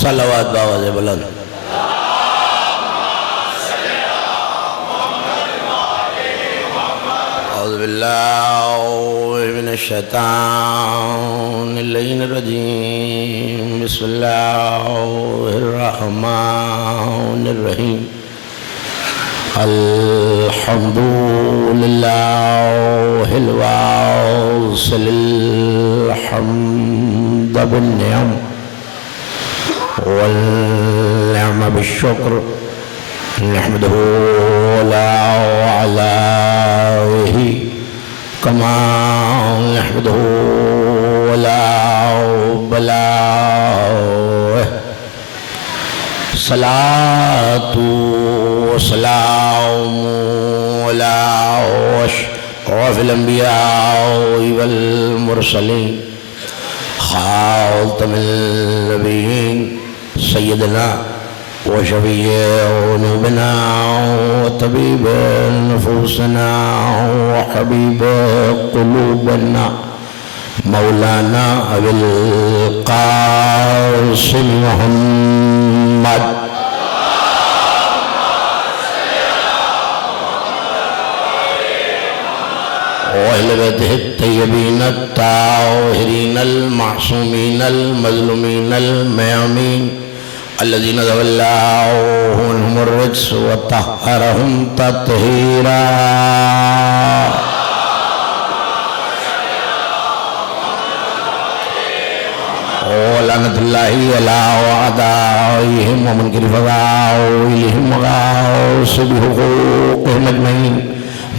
صلوات باواز بلند. اعوذ باللہ من الشیطان اللعین الرجیم. بسم اللہ الرحمن الرحیم. الحمد للہ الواصل الحمد بالنعم والنعم بالشکر. نحمده ولا عليه كما نحمده ولا بلاه. صلاة وسلام على أشرف الأنبياء والمرسلين خاتم النبيين سيدنا وشفيع ذنوبنا وطبيب نفوسنا وحبيب قلوبنا مولانا أبي القاسم محمد وأهل بيته الطيبين الطاهرين المعصومين المظلومين الميامين الذين ذهب الله عنهم الرجس وطهرهم تطهيرا. ولعنة الله على أعدائهم ومنكر فضائلهم وغاصب حقوقهم أجمعين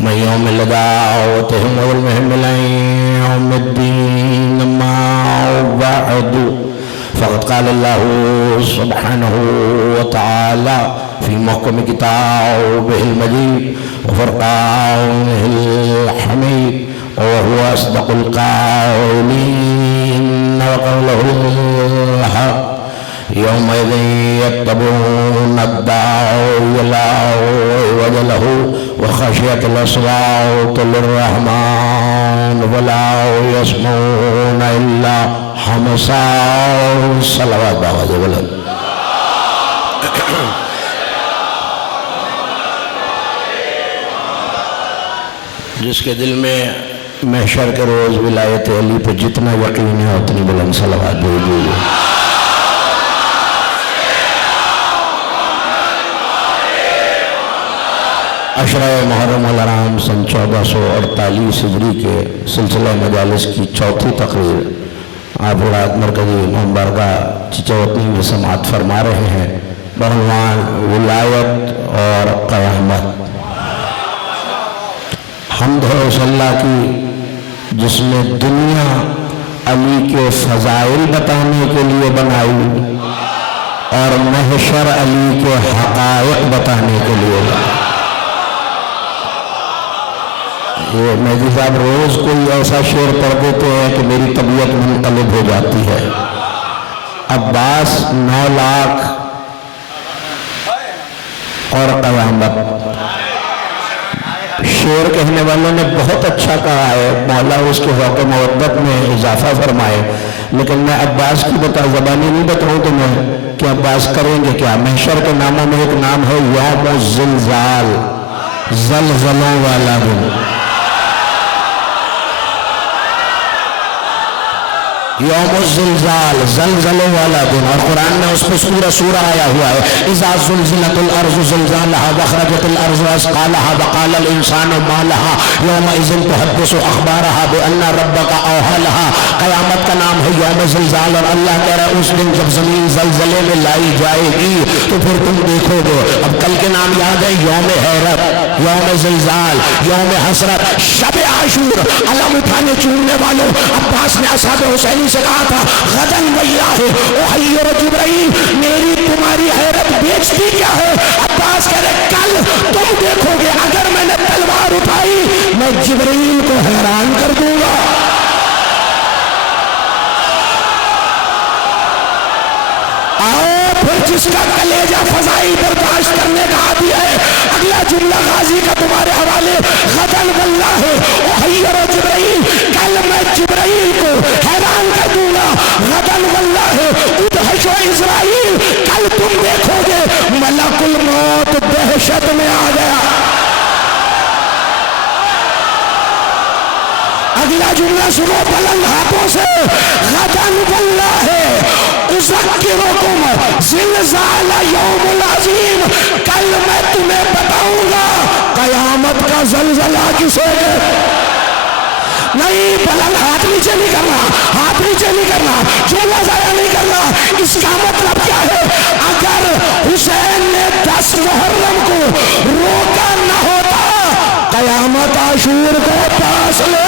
من يوم دعوتهم وظلمهم إلى يوم الدين. أما بعد فقد قال الله سبحانه وتعالى في محكم كتابه المجيد وفرقانه الحميد وهو أصدق القائلين وقوله الحق. يومئذ يتبعون الداعي لا عوج له وخشيت الأصوات للرحمن فلا يسمعون إلا حمسا. صلوات باواز بلند. جس کے دل میں محشر کے روز ولایت علی پہ جتنا یقین ہے اتنی بلند صلوات بھیجیے. عشرہ محرم الحرام سن 1448 ہجری کے سلسلہ مجالس کی چوتھی تقریر آپ رات مرکزی امام بارگاہ چچوتنی میں سماعت فرما رہے ہیں بعنوان ولایت اور قیامت. حمد ہے اس اللہ کی جس نے دنیا علی کے فضائل بتانے کے لیے بنائی اور محشر علی کے حقائق بتانے کے لیے بنائی. یہ مہدی صاحب روز کوئی ایسا شعر پڑھ دیتے ہیں کہ میری طبیعت منقلب ہو جاتی ہے. عباس 9 لاکھ اور قیامت. شعر کہنے والوں نے بہت اچھا کہا ہے، مولا اس کے ذوق مودت میں اضافہ فرمائے، لیکن میں عباس کی زبانی نہیں بتاؤں تمہیں کہ عباس کریں گے کیا. محشر کے ناموں میں ایک نام ہے یوم الزلزال، زلزلوں والا دن. یوم الزلزال زلزلوں والا دن. اور قرآن میں اس پہ سورہ آیا ہوا ہے اذا زلزلت الارض زلزالها واخرجت الارض اثقالها وقال الانسان ما لها يومئذ تحدث اخبارها بان ربك اوحى لها. قیامت کا نام ہے یوم زلزال. اور اللہ کہہ رہا ہے اس دن جب زمین زلزلے میں لائی جائے گی تو پھر تم دیکھو گے. اب کل کے نام یاد ہے یوم حیرت، یوم زلزال، یوم حسرت، شب عاشور. علم اٹھانے چوننے والوں عباس نے اصحاب حسینی سے کہا تھا غدن واللہ احیر جبرائیل، میری تمہاری حیرت بیچتی کیا ہے؟ عباس کہہ رہے کل تم دیکھو گے اگر میں نے تلوار اٹھائی میں جبرائیل کو حیران کر دوں گا. پھر جس کا کلیجہ فضائی برداشت کرنے کا عادی ہے، اگلا جملہ غازی کا تمہارے حوالے غدن واللہ احیر جبرائیل، کل میں جبرائیل کو حیران کر دوں گا. غدن واللہ ادہش و اسرائیل، اگلا جملہ سنو بلند ہاتھوں سے، غدن واللہ اذکرکم زلزال یوم العظیم، کل میں تمہیں بتاؤں گا قیامت کا زلزلہ کسے نہیں۔ بلند ہاتھ نیچے نہیں کرنا، ہاتھ نیچے نہیں کرنا، جملہ ضائع نہیں کرنا۔ اس کا مطلب کیا ہے؟ اگر حسین نے 10 محرم کو روکا نہ ہوتا، قیامت عاشور کو پاس لے۔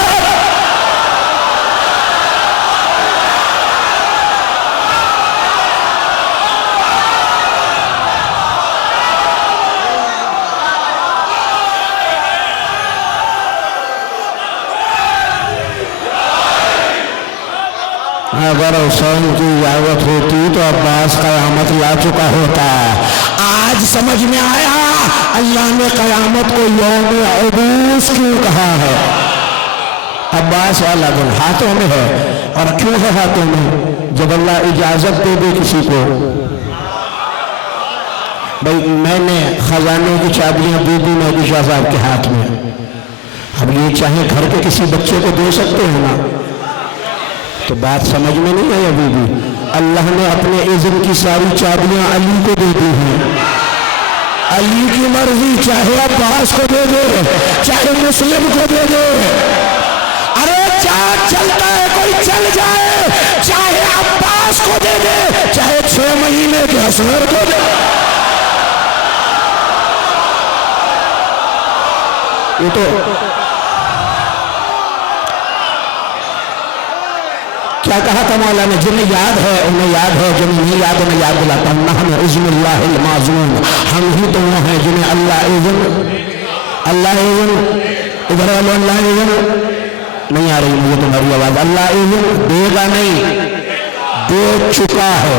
اگر حسین کی اجازت ہوتی تو عباس قیامت لا چکا ہوتا۔ آج سمجھ میں آیا اللہ نے قیامت کو یوم عبوس کیوں کہا ہے۔ عباس والا دن ہاتھوں میں ہے، اور کیوں ہے ہاتھوں میں؟ جب اللہ اجازت دے دے کسی کو، بھائی میں نے خزانے کی چابیاں دے دی مہدی شاہ صاحب کے ہاتھ میں، اب یہ چاہے گھر کے کسی بچے کو دے سکتے ہیں نا، تو بات سمجھ میں نہیں آئی ابھی بھی۔ اللہ نے اپنے اذن کی ساری چابیاں علی کو دے دی ہیں، علی کی مرضی، چاہے عباس کو دے دے، چاہے مسلم کو دے دے۔ ارے چاند چلتا ہے کوئی چل جائے، چاہے عباس کو دے دے، چاہے 6 مہینے کے اصغر کو دے۔ یہ تو کیا کہا تھا مولا نے؟ جنہیں یاد ہے انہیں یاد ہے، جنہیں نہیں یاد انہیں یاد دلاتا ہوں۔ نحن اذن اللہ المعزون، ہم ہی تو وہ ہیں جنہیں اللہ اذن، اللہ اذن، ادھر والو اللہ اذن نہیں آ رہی مجھے تمہاری آواز، اللہ اذن دے گا نہیں، دے چکا ہے۔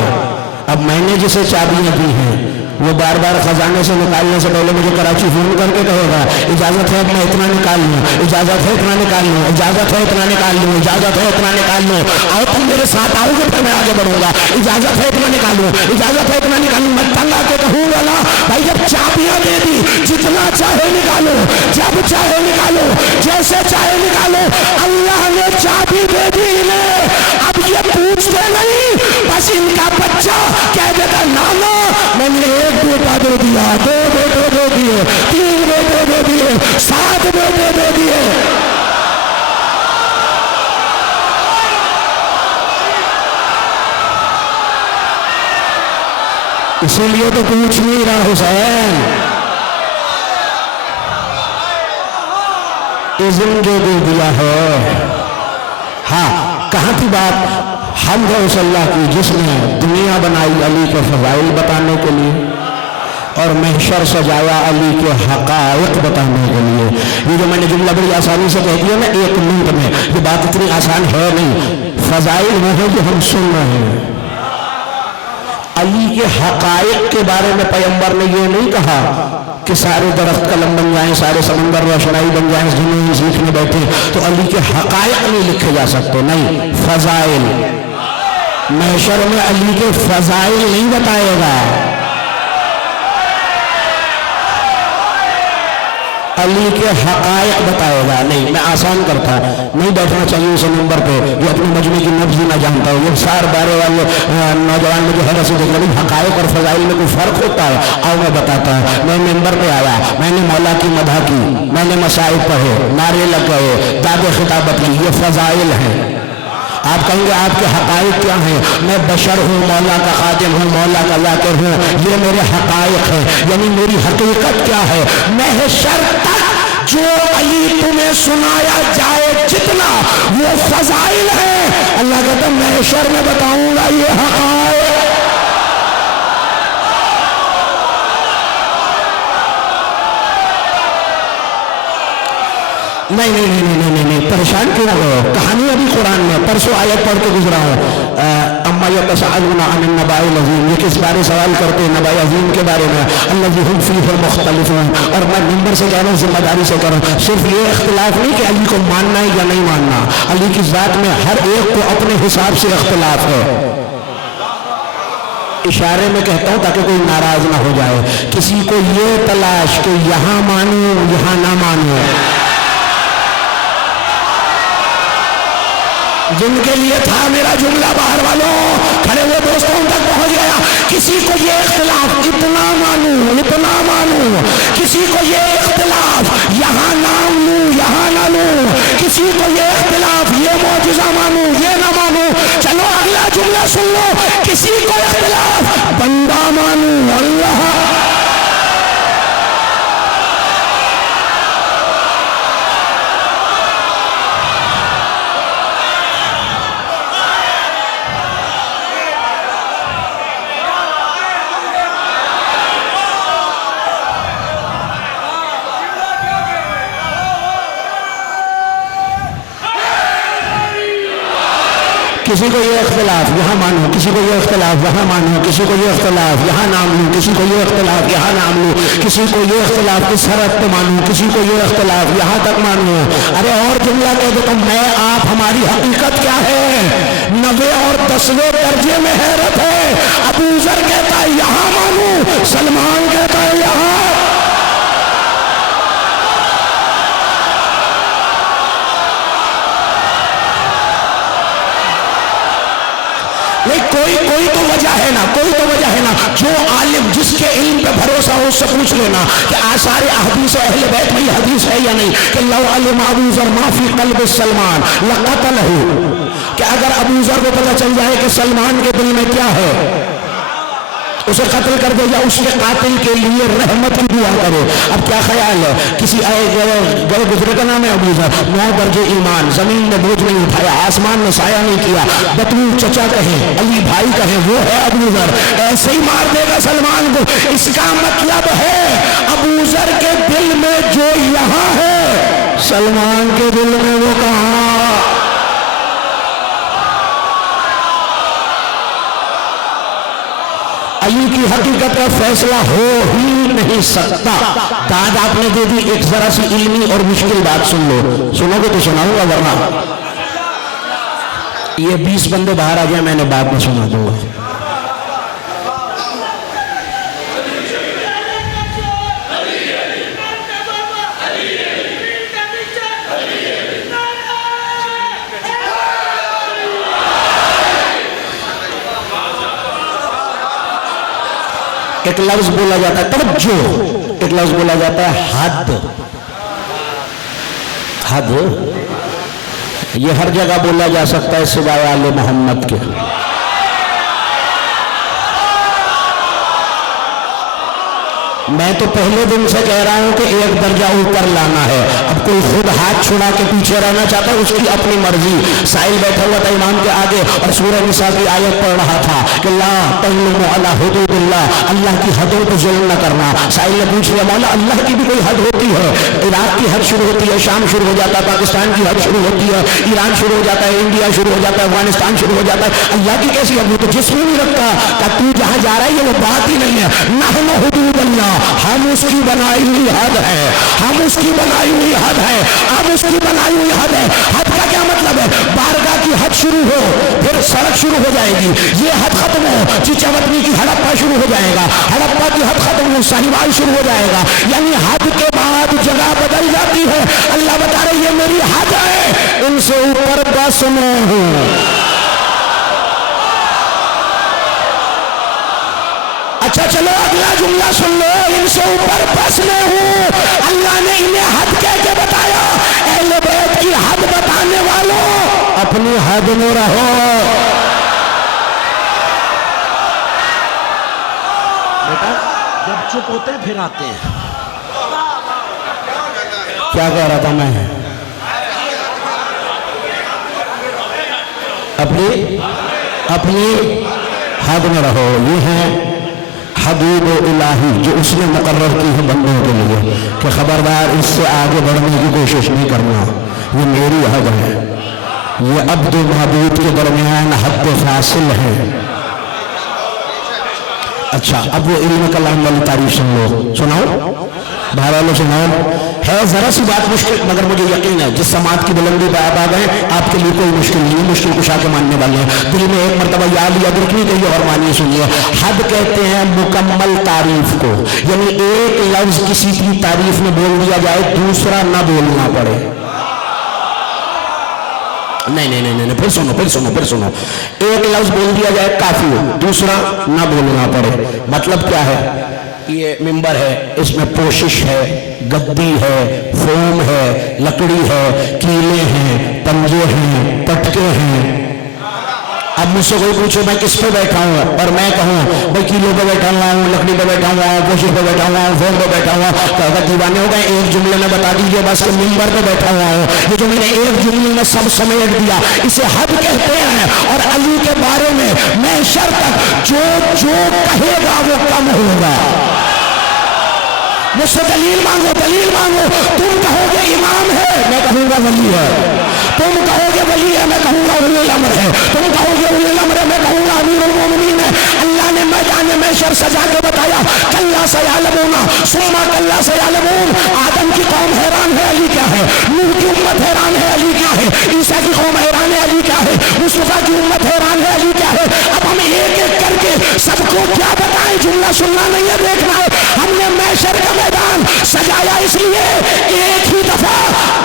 اب میں نے جسے چابیاں دی ہیں وہ بار بار خزانے سے نکالنے سے پہلے مجھے کراچی فون کر کے کہے گا اجازت ہے میں اتنا نکال لوں، اجازت ہے اتنا نکال لوں، اجازت ہے اتنا نکال لوں، اجازت ہے اتنا نکال لوں، اور تم میرے ساتھ آؤ گے پھر میں آگے بڑھوں گا، اجازت ہے اتنا نکال لوں، اجازت ہے اتنا نکال لوں۔ میں تنگ آ کے کہوں گا نا بھائی جب چابیاں دے دی جتنا چاہے نکالو، جب چاہے نکالو، جیسے چاہے نکالو، اللہ نے چابی دے دی انہیں۔ اب یہ پوچھتے نہیں، بس ان کا بچہ کہہ دیتا نانا میں نے 1 بیٹا دے دیا، 2 بیٹے دے دیے، 3 بیٹے دے دیے، 7 بیٹے دے دیے۔ اسی لیے تو پوچھ نہیں رہا حسین، اذن جو دے دیا ہے۔ ہاں کہاں تھی بات؟ حمد ہے اس اللہ کی جس نے دنیا بنائی علی کے فضائل بتانے کے لیے، اور محشر سجایا علی کے حقائق بتانے کے لیے۔ یہ جو میں نے جملہ بڑی آسانی سے کہہ دیا نا 1 منٹ میں، یہ بات اتنی آسان ہے نہیں۔ فضائل وہ ہیں جو ہم سن رہے ہیں۔ علی کے حقائق کے بارے میں پیغمبر نے یہ نہیں کہا کہ سارے درخت قلم بن جائیں، سارے سمندر روشنائی بن جائیں، جنہیں سیکھنے بیٹھے تو علی کے حقائق نہیں لکھے جا سکتے، نہیں، فضائل۔ محشر میں علی کے فضائل نہیں بتائے گا، علی کے حقائق بتائے گا۔ نہیں میں آسان کرتا، نہیں بیٹھنا چاہیے اسے نمبر پہ جو اپنے مجمع کی نبض نہ جانتا ہو۔ یہ سار بارے والے نوجوان میں جو ہے رسول دیکھ لیں حقائق اور فضائل میں کوئی فرق ہوتا ہے، آؤ میں بتاتا ہوں۔ میں ممبر پہ آیا، میں نے مولا کی مدح کی، میں نے مصائب پڑھے، نعرے لگائے، داد خطابت لی، یہ فضائل ہیں۔ آپ کہیں گے آپ کے حقائق کیا ہیں؟ میں بشر ہوں، مولا کا خادم ہوں، مولا کا ذاکر ہوں، یہ میرے حقائق ہیں، یعنی میری حقیقت کیا ہے؟ محشر تک جو علی تمہیں سنایا جائے جتنا وہ فضائل ہیں، اللہ کہتا ہے محشر میں بتاؤں گا یہ حقائق۔ نہیں پریشان کیوں ہو؟ کہانی ابھی قرآن میں پرسوں آیت پڑھ کے گزرا ہوں، اما یتساءلون عن النبأ العظیم، یہ کس بارے سوال کرتے ہیں؟ نبأ عظیم کے بارے میں، الذی هم فیہ مختلفون۔ اور میں ممبر سے کہہ رہا ہوں، ذمہ داری سے کروں، صرف یہ اختلاف نہیں کہ علی کو ماننا ہے یا نہیں ماننا، علی کی ذات میں ہر ایک کو اپنے حساب سے اختلاف ہے۔ اشارے میں کہتا ہوں تاکہ کوئی ناراض نہ ہو جائے، کسی کو یہ تلاش کہ یہاں مانوں یہاں نہ مانوں، جن کے لیے تھا میرا جملہ باہر والوں کھڑے ہوئے دوستوں تک پہنچ گیا. کسی کو یہ اختلاف اتنا مانوں, کسی کو یہ اختلاف یہاں نام لوں یہاں نہ لوں, کسی کو یہ اختلاف یہ معجزہ مانوں یہ نہ مانوں. چلو اگلا جملہ سن لو, کسی کو اختلاف بندہ مانوں اللہ. کسی کو یہ اختلاف یہاں مانو, کسی کو یہ اختلاف یہاں مانو, کسی کو یہ اختلاف یہاں نام لوں, کسی کو یہ اختلاف یہاں نام لوں, کسی کو یہ اختلاف اس حد پہ مانو, کسی کو یہ اختلاف یہاں تک مانو. ارے اور جملہ کہہ دیتا ہوں, میں آپ ہماری حقیقت کیا ہے؟ 9ویں اور 10ویں درجے میں حیرت ہے. ابو ذر کہتا ہے یہاں مانو, سلمان کہتا ہے یہاں. کوئی تو وجہ ہے نا, کوئی تو وجہ ہے نا. جو عالم جس کے علم پہ بھروسہ ہو اس سے پوچھ لینا کہ آثار احادیث اہل بیت میں یہ حدیث ہے یا نہیں کہ لو علم ابو ذر ما فی قلب سلمان لقتلہ, کہ اگر ابو ذر کو پتہ چل جائے کہ سلمان کے دل میں کیا ہے اسے قتل کر دے, یا اس کے قاتل کے لیے رحمت کی دعا کرے. اب کیا خیال ہے, کسی گئے گزرے کا نام ہے ابو ذر, 9 درجے ایمان, زمین میں بوجھ نہیں اٹھایا, آسمان میں سایہ نہیں کیا, بطول چچا کہیں علی بھائی کہیں, وہ ہے ابو ذر. ایسے ہی مار دے گا سلمان کو. اس کا مطلب ہے ابو ذر کے دل میں جو یہاں ہے سلمان کے دل میں وہ کہاں. علی کی حقیقت کا فیصلہ ہو ہی نہیں سکتا. داد آپ نے دے دی. ایک ذرا سی علمی اور مشکل بات سن لو, سنو گے تو سناؤں گا, ورنہ یہ 20 بندے باہر آ جائیں میں نے بعد میں سنا دوں گا. ایک لفظ بولا جاتا ہے توجہ, ایک لفظ بولا جاتا ہے حد. حد یہ ہر جگہ بولا جا سکتا ہے سوائے آل محمد کے. میں تو پہلے دن سے کہہ رہا ہوں کہ ایک درجہ اوپر لانا ہے. اب کوئی خود ہاتھ چھڑا کے پیچھے رہنا چاہتا ہے, اس کی اپنی مرضی. سائل بیٹھا ہوا تھا امام کے آگے اور سورہ نساء کی آیت پڑھ رہا تھا کہ لا تظلموا علی حدود اللہ, اللہ کی حدوں کو ظلم نہ کرنا. سائل نے پوچھ لیا مولا اللہ کی بھی کوئی حد ہوتی ہے؟ عراق کی حد شروع ہوتی ہے, شام شروع ہو جاتا ہے, پاکستان کی حد شروع ہوتی ہے, ایران شروع ہو جاتا ہے, انڈیا شروع ہو جاتا ہے, افغانستان شروع ہو جاتا ہے. اللہ کی کیسی حد؟ تو جس میں نہیں رکھتا کہ تو جہاں جا رہا ہے یہ وہ بات ہی نہیں ہے. نحن حدود اللہ, ہم اس کی بنائی ہوئی حد ہے, ہم اس کی بنائی ہوئی حد ہے, اب اس کی بنائی ہوئی حد ہے. حد کا کیا مطلب ہے؟ بارگاہ کی حد شروع ہو پھر سڑک شروع ہو جائے گی, یہ حد ختم ہو چچاوطنی کی ہڑپا شروع ہو جائے گا, ہڑپا کی حد ختم ہو ساہیوال شروع ہو جائے گا. یعنی حد کے بعد جگہ بدل جاتی ہے. اللہ بتا رہے یہ میری حد ہے, ان سے اوپر بس میں ہوں. اچھا چلو اگلا جملہ سن لو, ان سے اوپر بس میں ہوں. اللہ نے انہیں حد کہہ کے بتایا. اہل بیت کی حد بتانے والوں اپنی حد میں رہو. بیٹا جب چپ ہوتے ہیں پھر آتے ہیں. کیا کہہ رہا تھا میں؟ اپنی حد میں رہو. یہ ہے حدود الہی جو اس نے مقرر کی ہے بندوں کے لیے کہ خبردار اس سے آگے بڑھنے کی کوشش نہیں کرنا. یہ میری حد ہے, یہ عبد و معبود کے درمیان حد فاصل ہے. اچھا اب وہ علم کلام والی تعریف سن لو, سناؤ بہرحال سناؤ. ہے ذرا سی بات مشکل, مگر مجھے یقین ہے جس سماعت کی بلندی پہ آپ آ گئے آپ کے لیے کوئی مشکل نہیں, مشکل کشا کے ماننے والے ہیں. دل میں ایک مرتبہ یاد یا رکھنی چاہیے اور مانیے سنیے. حد کہتے ہیں مکمل تعریف کو, یعنی ایک لفظ کسی کی تعریف میں بول دیا جائے دوسرا نہ بولنا پڑے. نہیں پھر سنو ایک لفظ بول دیا جائے کافی ہو، دوسرا نہ بولنا پڑے. مطلب کیا ہے؟ یہ ممبر ہے، اس میں پوشش ہے، گدی ہے، فوم ہے، لکڑی ہے، کیلے ہیں، پنجے ہیں، پٹکے ہیں. اب مجھ سے کوئی پوچھے میں کس پہ بیٹھا ہوں اور میں کہوں بھائی کیلوں پہ بیٹھا ہوا ہوں، لکڑی پہ بیٹھا ہوا ہوں، پوشش پہ بیٹھا ہوا ہوں، فوم پہ بیٹھا ہوا ہوں، تو اگر دیوانے ہو گئے ایک جملے میں بتا دیجئے بس کہ ممبر پہ بیٹھا ہوا ہوں. یہ جو میں نے ایک جملے میں سب سمیٹ دیا اسے حد کہتے ہیں. اور علی کے بارے میں محشر تک جو کہے گا وہ کم ہوگا. مجھ سے دلیل مانگو. تم کہو گے امام ہے، میں کہوں گا ولی ہے. تم کہو گے ولی ہے، میں کہوں گا اولی الامر ہے. تم کہو گے اولی الامر ہے، میں کہوں گا امیر المومنین ہے. اللہ نے میدان محشر سجا کے بتایا کلا سیعلمون ثم کلا سیعلمون. آدم کی قوم حیران ہے علی کیا ہے، نوح کی امت حیران ہے علی کیا ہے، عیسیٰ کی قوم حیران ہے علی کیا ہے، مصطفیٰ کی امت حیران ہے علی کیا ہے. اب ہم ایک ایک کر کے سب کو کیا بتائیں؟ جملہ سننا نہیں ہے، دیکھنا ہے. ہم نے محشر کا میدان سجایا اس لیے ایک ہی دفعہ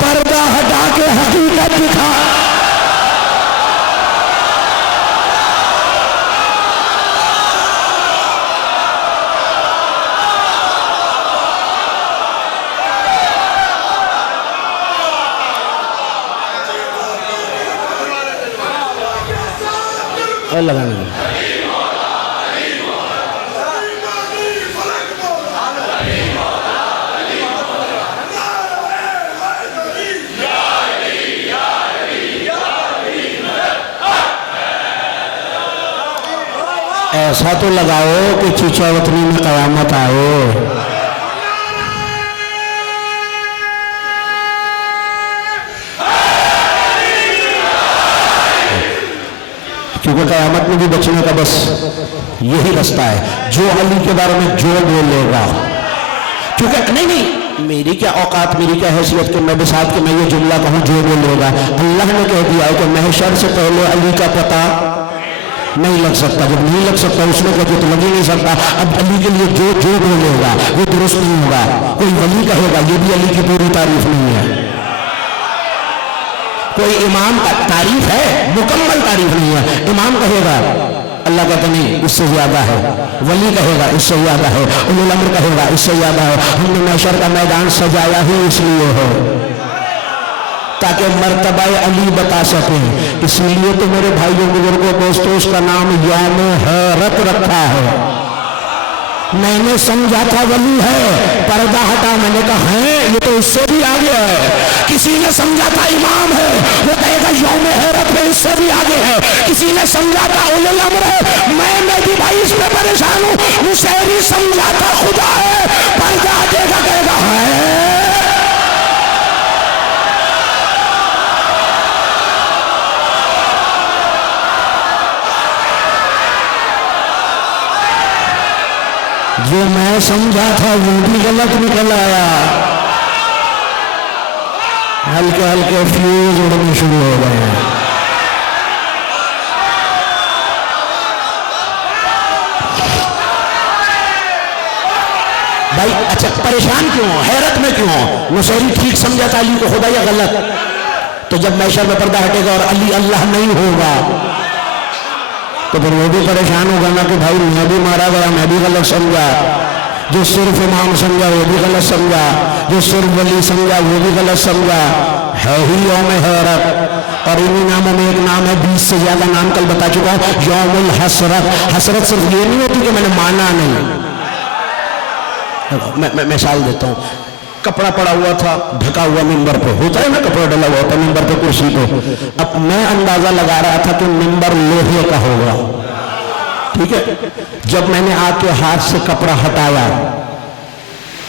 پردہ ہٹا کے حقیقت دکھا. لگانے ایسا تو لگاؤ کہ چیچا وطنی میں قیامت آئے. کیونکہ قیامت میں بھی بچنے کا بس یہی رستہ ہے. جو علی کے بارے میں جو بولے گا، کیونکہ نہیں میری کیا اوقات، میری کیا حیثیت کہ میں بسات کہ میں یہ جملہ کہوں جو بولے گا. اللہ نے کہہ دیا ہے کہ محشر سے پہلے علی کا پتہ نہیں لگ سکتا. جب نہیں لگ سکتا اس نے کہا تو لگ ہی نہیں سکتا. اب علی کے لیے جو بولے گا وہ درست نہیں ہوگا. کوئی ولی کہے گا یہ بھی علی کی پوری تعریف نہیں ہے. کوئی امام کا تعریف ہے، مکمل تعریف نہیں ہے. امام کہے گا اللہ کہتا نہیں اس سے زیادہ ہے. ولی کہے گا اس سے زیادہ ہے. اولی الامر کہے گا اس سے زیادہ ہے. ہم نے محشر کا میدان سجایا ہی اس لیے ہے تاکہ مرتبہ علی بتا سکیں. اس لیے تو میرے بھائیوں بزرگوں دوستوں اس کا نام یوم حیرت رکھا ہے. میں نے سمجھا تھا ولی ہے، پردہ ہٹا میں نے کہا ہے یہ تو اس سے بھی آگے ہے. کسی نے سمجھا تھا امام ہے، وہ کہے گا یوم حیرت میں اس سے بھی آگے ہے. کسی نے سمجھا تھا اولی الامر ہے، میں بھی بھائی اس میں پریشان ہوں. مشہری سمجھا تھا خدا ہے، پردہ ہٹے گا کہے گا ہے. جو میں سمجھا تھا وہ بھی غلط نکل آیا. ہلکے ہلکے فیوز اڑنے شروع ہو گئے ہیں. بھائی اچھا پریشان کیوں، حیرت میں کیوں؟ نصیری ٹھیک سمجھا تھا علی کو خدا یا غلط؟ تو جب محشر میں پردہ ہٹے گا اور علی اللہ نہیں ہوگا تو پھر وہ بھی پریشان ہوگا نا کہ بھائی میں بھی مارا گیا، میں بھی غلط سمجھا. جو صرف امام سمجھا وہ بھی غلط سمجھا، جو صرف ولی سمجھا وہ بھی غلط سمجھا. ہے ہی یوم حیرت. اور انہی ناموں میں ایک نام ہے، 20 سے زیادہ نام کل بتا چکا ہوں، یوم الحسرت. حسرت صرف یہ نہیں ہوتی کہ میں نے مانا نہیں. میں مثال دیتا ہوں. کپڑا پڑا ہوا تھا ڈھکا ہوا ممبر پہ، ہوتا ہے نا کپڑا ڈلا ہوا ہوتا ممبر پہ کرسی پہ. اب میں اندازہ لگا رہا تھا کہ ممبر لوہے کا ہوگا، ٹھیک ہے. جب میں نے آ کے ہاتھ سے کپڑا ہٹایا،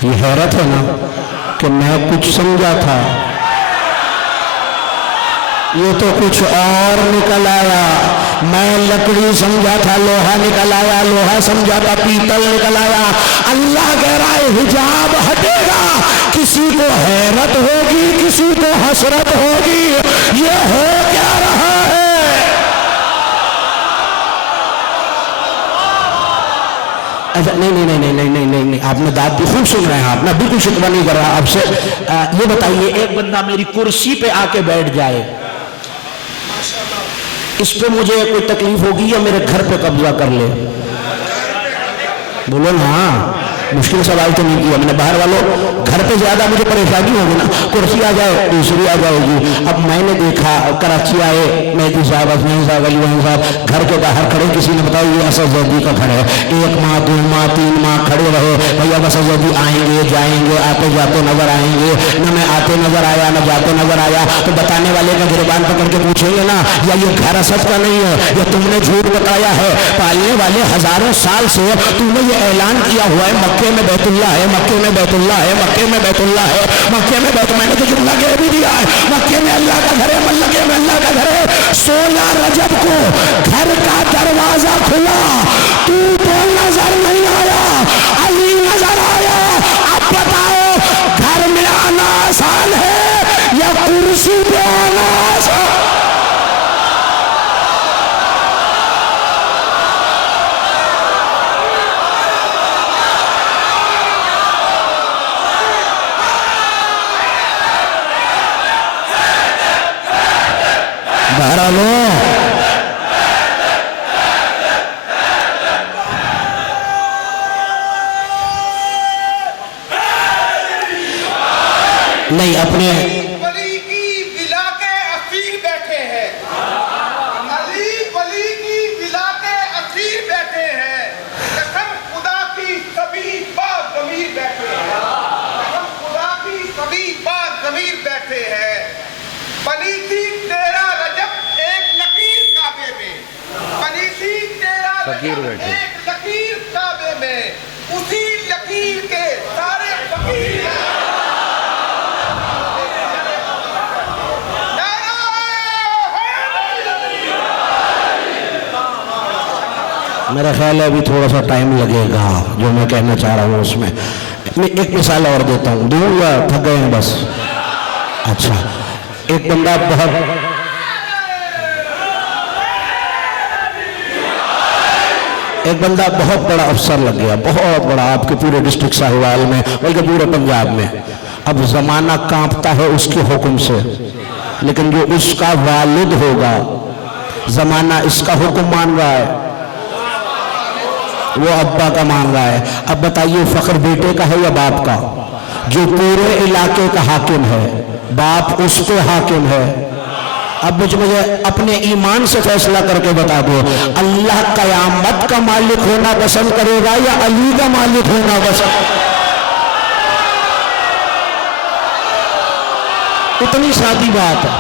یہ حیرت ہے نا کہ میں کچھ سمجھا تھا یہ تو کچھ اور نکل آیا. میں لکڑی سمجھا تھا لوہا نکل آیا، لوہا سمجھا تھا پیتل نکل آیا. اللہ کہہ رہا ہے حجاب ہٹے گا، کسی کو حیرت ہوگی کسی کو حسرت ہوگی. یہ ہو کیا رہا ہے؟ نہیں آپ نے داد بھی خوب سن رہے ہیں. آپ میں بالکل شکوہ نہیں کر رہا آپ سے. یہ بتائیے ایک بندہ میری کرسی پہ آ کے بیٹھ جائے اس پہ مجھے کوئی تکلیف ہوگی یا میرے گھر پہ قبضہ کر لے؟ بولو نا، مشکل سوال تو نہیں کیا میں نے. باہر والوں گھر پہ زیادہ مجھے پریشانی ہوگی نا، کرسی آ جائے دوسری آ جائے گی. اب میں نے دیکھا کراچی آئے مہدی صاحب، افنین صاحب، علی وحید صاحب گھر کے باہر کھڑے، کسی نے بتایا یہ اسد زیدی کا گھر ہے. 1 ماہ 2 ماہ 3 ماہ کھڑے رہے، بھیا بس اسد زیدی آئیں گے جائیں گے، آتے جاتے نظر آئیں گے. نہ میں آتے نظر آیا نہ جاتے نظر آیا. تو بتانے والے کا گربان پکڑ کے پوچھیں گے نا، یا یہ گھر اسد کا نہیں ہے یا تم نے جھوٹ بتایا ہے؟ پالنے والے ہزاروں سال سے تم نے یہ اعلان کیا ہوا ہے مکے میں بیت اللہ ہے، مکے میں بیت اللہ ہے، مکے میں بیت اللہ ہے، مکے میں بیت. میں نے تو جملہ کہہ بھی دیا ہے، مکے میں اللہ کا گھر ہے، مکے میں اللہ کا گھر ہے. 16 رجب کو گھر کا دروازہ کھلا، تو نظر نہیں آیا، علی نظر آیا. اب بتاؤ گھر میں آنا آسان ہے یا کرسی پہ آنا آسان؟ بہرحال نہیں اپنے ولی کی ولا کے اسیر بیٹھے ہیں، علی ولی کی ولا کے اسیر بیٹھے ہیں. قسم خدا کی سبھی باز ضمیر بیٹھے ہیں، قسم خدا کی سبھی باز ضمیر بیٹھے ہیں. بنی تھی 13 رجب ایک لکیر کعبے میں، بنی تھی 13 رجب ایک لکیر کعبے میں، اسی لکیر کے سارے فقیر میرا خیال ہے ابھی تھوڑا سا ٹائم لگے گا جو میں کہنا چاہ رہا ہوں اس میں. میں ایک مثال اور دیتا ہوں، دوں یا تھک گئے ہیں بس؟ اچھا، ایک بندہ بہت بڑا افسر لگ گیا، بہت بڑا، آپ کے پورے ڈسٹرکٹ ساہیوال میں بلکہ پورے پنجاب میں. اب زمانہ کانپتا ہے اس کے حکم سے، لیکن جو اس کا والد ہوگا زمانہ اس کا حکم مان رہا ہے، وہ ابا کا مان رہا ہے. اب بتائیے فخر بیٹے کا ہے یا باپ کا؟ جو پورے علاقے کا حاکم ہے، باپ اس پہ حاکم ہے. اب مجھے اپنے ایمان سے فیصلہ کر کے بتا دو، اللہ قیامت کا مالک ہونا پسند کرے گا یا علی کا مالک ہونا پسند؟ اتنی سادی بات ہے،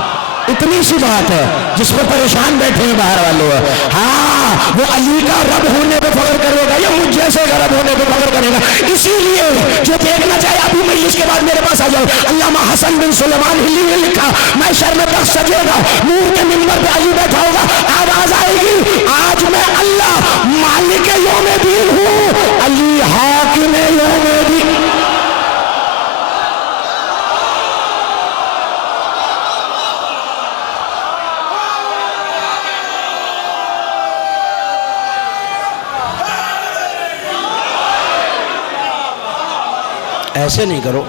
اتنی سی بات ہے جس پر پریشان بیٹھے ہیں باہر والے. ہاں وہ علی کا رب ہونے پہ فخر کرے گا یا مجھ جیسے کا رب ہونے پہ فخر کرے گا؟ اسی لیے جو دیکھنا چاہے ابھی مجلس کے بعد میرے پاس آ جائے. علامہ حسن بن سلیمان ہلی نے لکھا، میں شر میں تخت سجے گا، نور کے منبر پہ علی بیٹھا ہوگا، آواز آئے گی آج میں اللہ مالک یوم دین ہوں، علی حاکم یوم دین. ایسے نہیں کرو.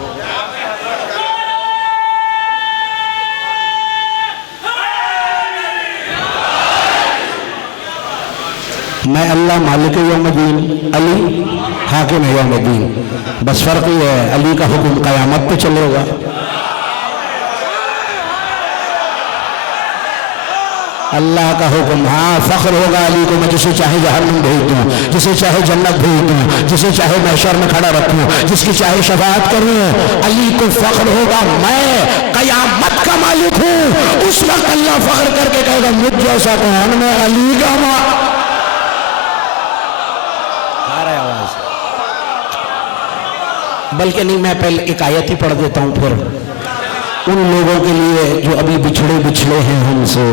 میں اللہ مالک یوم الدین، علی حاکم یوم الدین. بس فرق یہ ہے علی کا حکم قیامت پہ چلے گا. اللہ کا حکم، ہاں فخر ہوگا علی کو، میں جسے چاہے جہنم بھیج دوں، جسے چاہے جنت بھیج دوں، جسے چاہے محشر میں کھڑا رکھوں، جس کی چاہے شفاعت کروں. علی کو فخر ہوگا میں قیامت کا مالک ہوں. اس وقت اللہ فخر کر کے کہے گا مجھ جیسا کون، میں علی کا مالک. بلکہ نہیں، میں پہلے ایک آیت ہی پڑھ دیتا ہوں پھر ان لوگوں کے لیے جو ابھی بچھڑے ہیں ہم سے،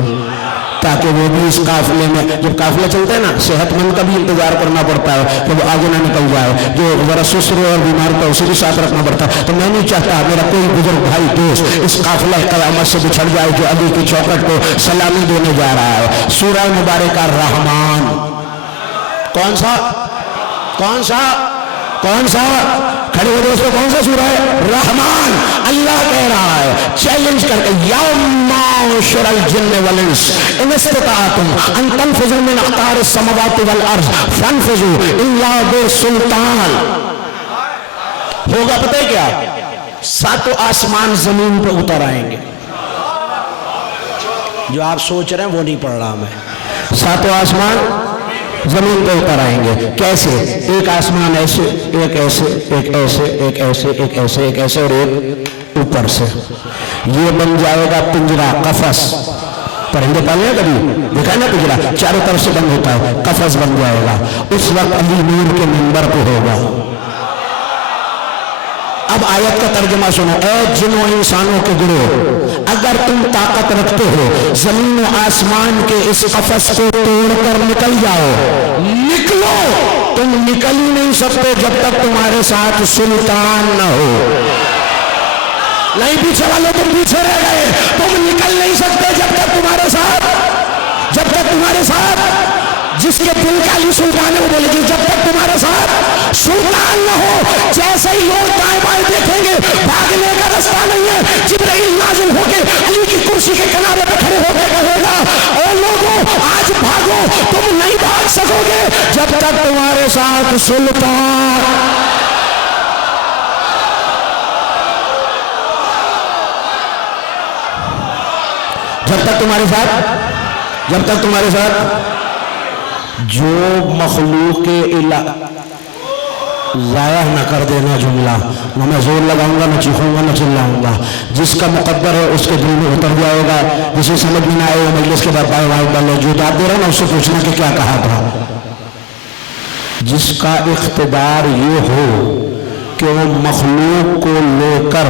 تاکہ وہ بھی اس قافلے میں، جب قافلہ چلتا ہے نا صحت مند کا بھی انتظار کرنا پڑتا ہے کہ وہ آگے نہ نکل جائے، جو ذرا سست رہے اور بیمار ہوتا ہے اسے بھی ساتھ رکھنا پڑتا ہے. تو میں نہیں چاہتا میرا کوئی بزرگ بھائی دوست اس قافلہ قیامت سے بچھڑ جائے جو علی کی چوکھٹ کو سلامی دینے جا رہا ہے. سورہ مبارکہ رحمان، کون سا کھڑے ہو دوستو، کون سا سورہ ہے؟ رحمان. اللہ کہہ رہا ہے چیلنج کر کے، یوم معشر الجن والانس ان استطعتم ان تنفذوا من اقطار السماوات والارض فانفذوا الا بسلطان. ہوگا پتہ ہے کیا؟ ساتوں آسمان زمین پہ اتر آئیں گے. جو آپ سوچ رہے ہیں وہ نہیں پڑھ رہا میں. ساتوں آسمان زمین پہ اتر آئیں گے. کیسے؟ ایک آسمان ایسے، ایک ایسے، ایک ایسے، ایک ایسے، ایک ایسے، ایک ایسے اور ایک اوپر سے. یہ بن جائے گا پنجرا، قفس. پرندے پالے ہیں کبھی؟ دیکھا ہے نا پنجرا چاروں طرف سے بند ہوتا ہے، قفس بن جائے گا. اس وقت علی نور کے منبر پہ ہوگا. اب آیت کا ترجمہ سنو. اے جنوں انسانوں کے گروہ، اگر تم طاقت رکھتے ہو زمین و آسمان کے اس قفس کو توڑ کر نکل جاؤ. نکلو. تم نکل ہی نہیں سکتے جب تک تمہارے ساتھ سلطان نہ ہو. نہیں پیچھے والے تم پیچھے رہ گئے. تم نکل نہیں سکتے جب تک تمہارے ساتھ جس کے دل کا علی سلطان ہے وہ بولے گی جب تک تمہارے ساتھ سلطان نہ ہو. جیسے ہی لوگ دائیں بائیں دیکھیں گے بھاگنے کا رستہ نہیں ہے. جبرائیل نازل ہو کے علی کی کرسی کے کنارے پہ کھڑے ہو کے کہے گا اے لوگوں آج بھاگو. تم نہیں بھاگ سکو گے جب تک تمہارے ساتھ سلطان. جب تک تمہارے ساتھ جو مخلوق کے ضائع نہ کر دینا جملہ. نہ میں زور لگاؤں گا، نہ چیخوں گا، نہ چلاؤں گا. جس کا مقدر ہے اس کے دل میں اتر جائے گا. جسے سمجھ میں نہ آئے وہ مجلس کے بعد بائے ڈالے. جو داد دے رہا نا اس سے پوچھنا کہ کیا کہا تھا. جس کا اقتدار یہ ہو کہ وہ مخلوق کو لے کر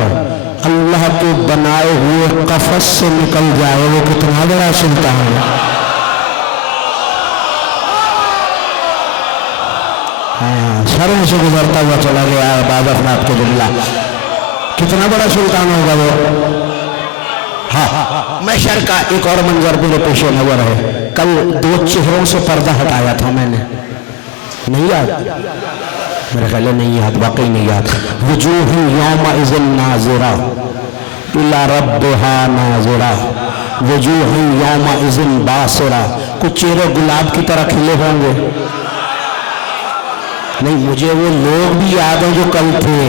اللہ کے بنائے ہوئے قفس سے نکل جائے، وہ کتنا بڑا سلطان ہے. شرم سے گزرتا ہوا چلا گیا ہے بعض افراد کے جملہ. کتنا بڑا سلطان ہوگا وہ. ہاں محشر کا ایک اور منظر میرے پیش نظر ہے. کل 2 چہروں سے پردہ ہٹایا تھا میں نے. نہیں یاد؟ میرے خیال ہے نہیں یاد، واقعی نہیں یاد. وجوہ یومئذ ناظرہ الی ربہا ناظرہ وجوہ یومئذ باسرہ. کچھ چہرے گلاب کی طرح کھلے ہوں گے. نہیں مجھے وہ لوگ بھی یاد ہیں جو کل تھے.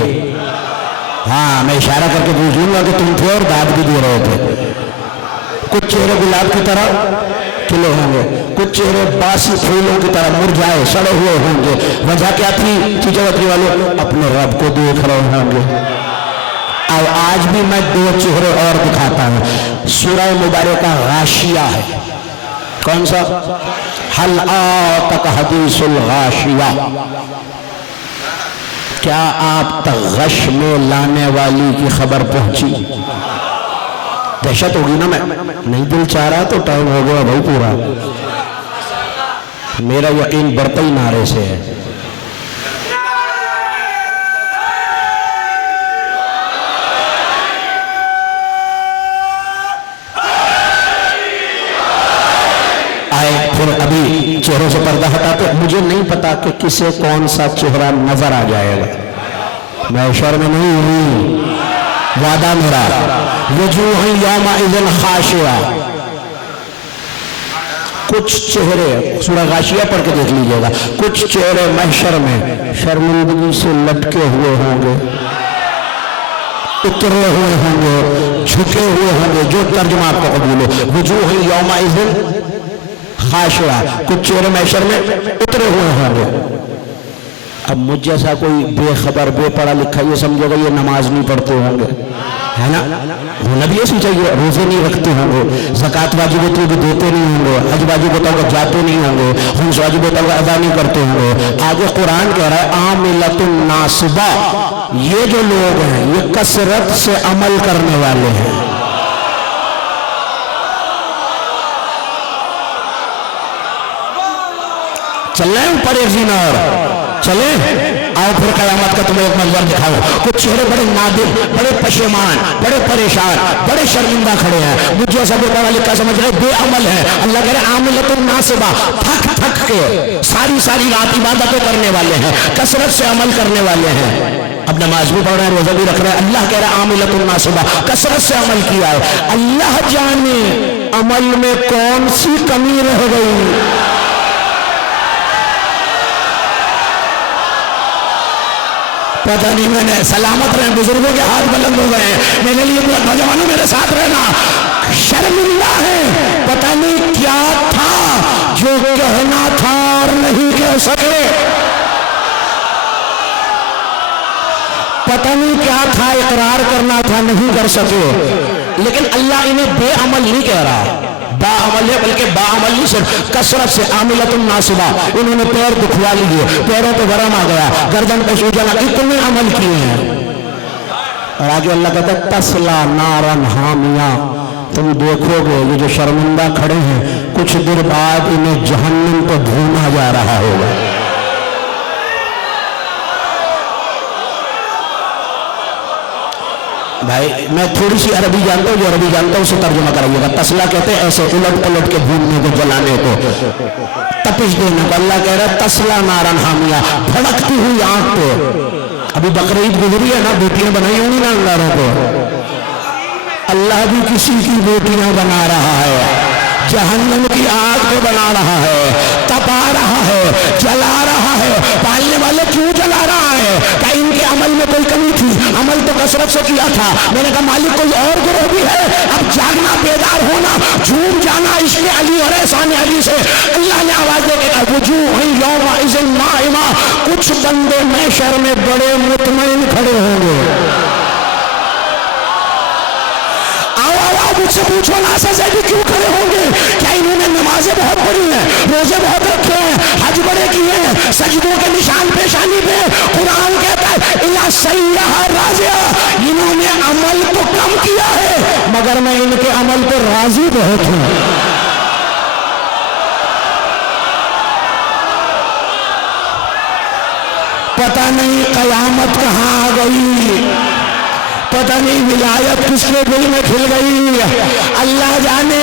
ہاں میں اشارہ کر کے پوچھ لوں گا کہ تم تھے اور داد بھی دے رہے تھے. کچھ چہرے گلاب کی طرح کھلے ہوں گے، کچھ چہرے باسی پھولوں کی طرح مرجھائے سڑے ہوئے ہوں گے. وجہ کیا تھی چیچا وطری والوں؟ اپنے رب کو دیکھ رہے ہوں گے. اور آج بھی میں 2 چہرے اور دکھاتا ہوں. سورہ مبارکہ غاشیہ ہے. کون سا؟ حل آتک حدیث الغاشیہ. کیا آپ تک غش میں لانے والی کی خبر پہنچی؟ دہشت ہوگی نا. میں نہیں دل چاہ رہا تو ٹائم ہو گیا بھائی پورا. میرا یقین بڑھتا ہی نعرے سے ہے. پھر ابھی چہروں سے پردہ ہٹاتے. مجھے نہیں پتا کہ کسے کون سا چہرہ نظر آ جائے گا. میں شرم نہیں ہوئی، وعدہ میرا. وجوہ یومئذ خاشعہ. کچھ چہرے سورہ غاشیہ پڑھ کے دیکھ لیجئے گا. کچھ چہرے محشر میں شرمندگی سے لٹکے ہوئے ہوں گے، اترے ہوئے ہوں گے، جھکے ہوئے ہوں گے. جو ترجمہ آپ کو قبول ہو. وجوہ یومئذ خاشعہ. کچھ چہرے محشر میں اترے ہوئے ہوں گے. اب مجھ جیسا کوئی بے خبر بے پڑھا لکھا یہ سمجھے گا یہ نماز نہیں پڑھتے ہوں گے، ہے نا. ہونا بھی ایسی چاہیے. روزے نہیں رکھتے ہوں گے، زکوٰۃ واجب ہوتی ہے دیتے نہیں ہوں گے، حج واجب ہوتا ہوگا جاتے نہیں ہوں گے، خمس واجب ہوتا ہوگا ادا نہیں کرتے ہوں گے. آگے قرآن کہہ رہا ہے عاملۃ ناصبہ. یہ جو لوگ ہیں یہ کثرت سے عمل کرنے والے ہیں. چلیں اوپر ایک زینار چلیں. آؤ پھر قیامت کا تمہیں ایک منظر دکھاؤ. کچھ چہرے بڑے نادر، بڑے پشیمان، بڑے پریشان، بڑے شرمندہ کھڑے ہیں. مجھ جیسا بے پڑھا لکھا سمجھ رہے بے عمل ہے. اللہ کہہ رہے عاملۃ ناصبہ. تھک تھک کے ساری رات عبادتیں کرنے والے ہیں، کثرت سے عمل کرنے والے ہیں. اب نماز بھی پڑھ رہے ہیں، روزہ بھی رکھ رہے ہیں، اللہ کہہ رہا ہے عاملۃ ناصبہ، کثرت سے عمل کیا ہے، اللہ جانے عمل میں کون سی کمی رہ گئی۔ پتہ نہیں، میں نے سلامت رہے، بزرگوں کے ہاتھ بلند ہو گئے ہیں، میرے لیے نوجوانوں میرے ساتھ رہنا، شرمندہ ہے، پتہ نہیں کیا تھا جو کہنا تھا اور نہیں کہہ سکے، پتہ نہیں کیا تھا اقرار کرنا تھا نہیں کر سکے، لیکن اللہ انہیں بے عمل نہیں کہہ رہا، با عمل ہے، بلکہ با عمل نہیں، صرف کثرت سے عاملۃ ناصبہ، انہوں نے پیر دکھوا لیے، پیروں پہ ورم آ گیا، گردن پہ سوجن، اتنے عمل کیے ہیں، اور آگے اللہ کہتا ہے تسلا نارن حامیہ، تم دیکھو گے یہ جو شرمندہ کھڑے ہیں کچھ دیر بعد انہیں جہنم کو بھونا جا رہا ہوگا۔ بھائی میں تھوڑی سی عربی جانتا ہوں، جو عربی جانتا ہوں اسے ترجمہ کرائیے گا۔ تسلا کہتے ہیں ایسے الٹ پلٹ کے بھوننے کو، جلانے کو، تپش دینے کو۔ اللہ کہہ رہا ہے تسلا نارن حامیہ، بھڑکتی ہوئی آنکھ پہ۔ ابھی بقرعید گزری ہے نا، بیٹیاں بنائی ہوں گی نا انگاروں کو، اللہ بھی کسی کی بیٹیاں بنا رہا ہے، جہنم کی آگ پہ بنا رہا ہے، تپا رہا ہے، جلا رہا ہے۔ پالنے والے کیوں جلا رہا ہے؟ کہ ان کے عمل میں کوئی کمی تھی، عمل تو کثرت سے کیا تھا، میں نے کہا مالک کوئی اور گروہ بھی ہے، اب جاگنا، بیدار ہونا، جھوم جانا عشق علی اور احسان علی سے۔ اللہ نے آواز دے کے کہا وجوہ یومئذ ناعمہ، کچھ بندے محشر میں بڑے مطمئن کھڑے ہوں گے۔ مجھ سے پوچھو ناصر زیدی کیوں کھڑے ہوں گے؟ کیا انہوں نے نمازیں بہت پڑھی ہیں، روزے بہت رکھے ہیں، حج بڑے کیے ہیں، سجدوں کے نشان پیشانی پہ قرآن کہتا ہے اِلَا سَيَّحَ رَاضِيَةً، انہوں نے عمل تو کم کیا ہے مگر میں ان کے عمل پہ راضی بہت ہوں۔ پتہ نہیں قیامت کہاں آ گئی، پتہ نہیں ولایت کس کے دل میں کھل گئی، اللہ جانے۔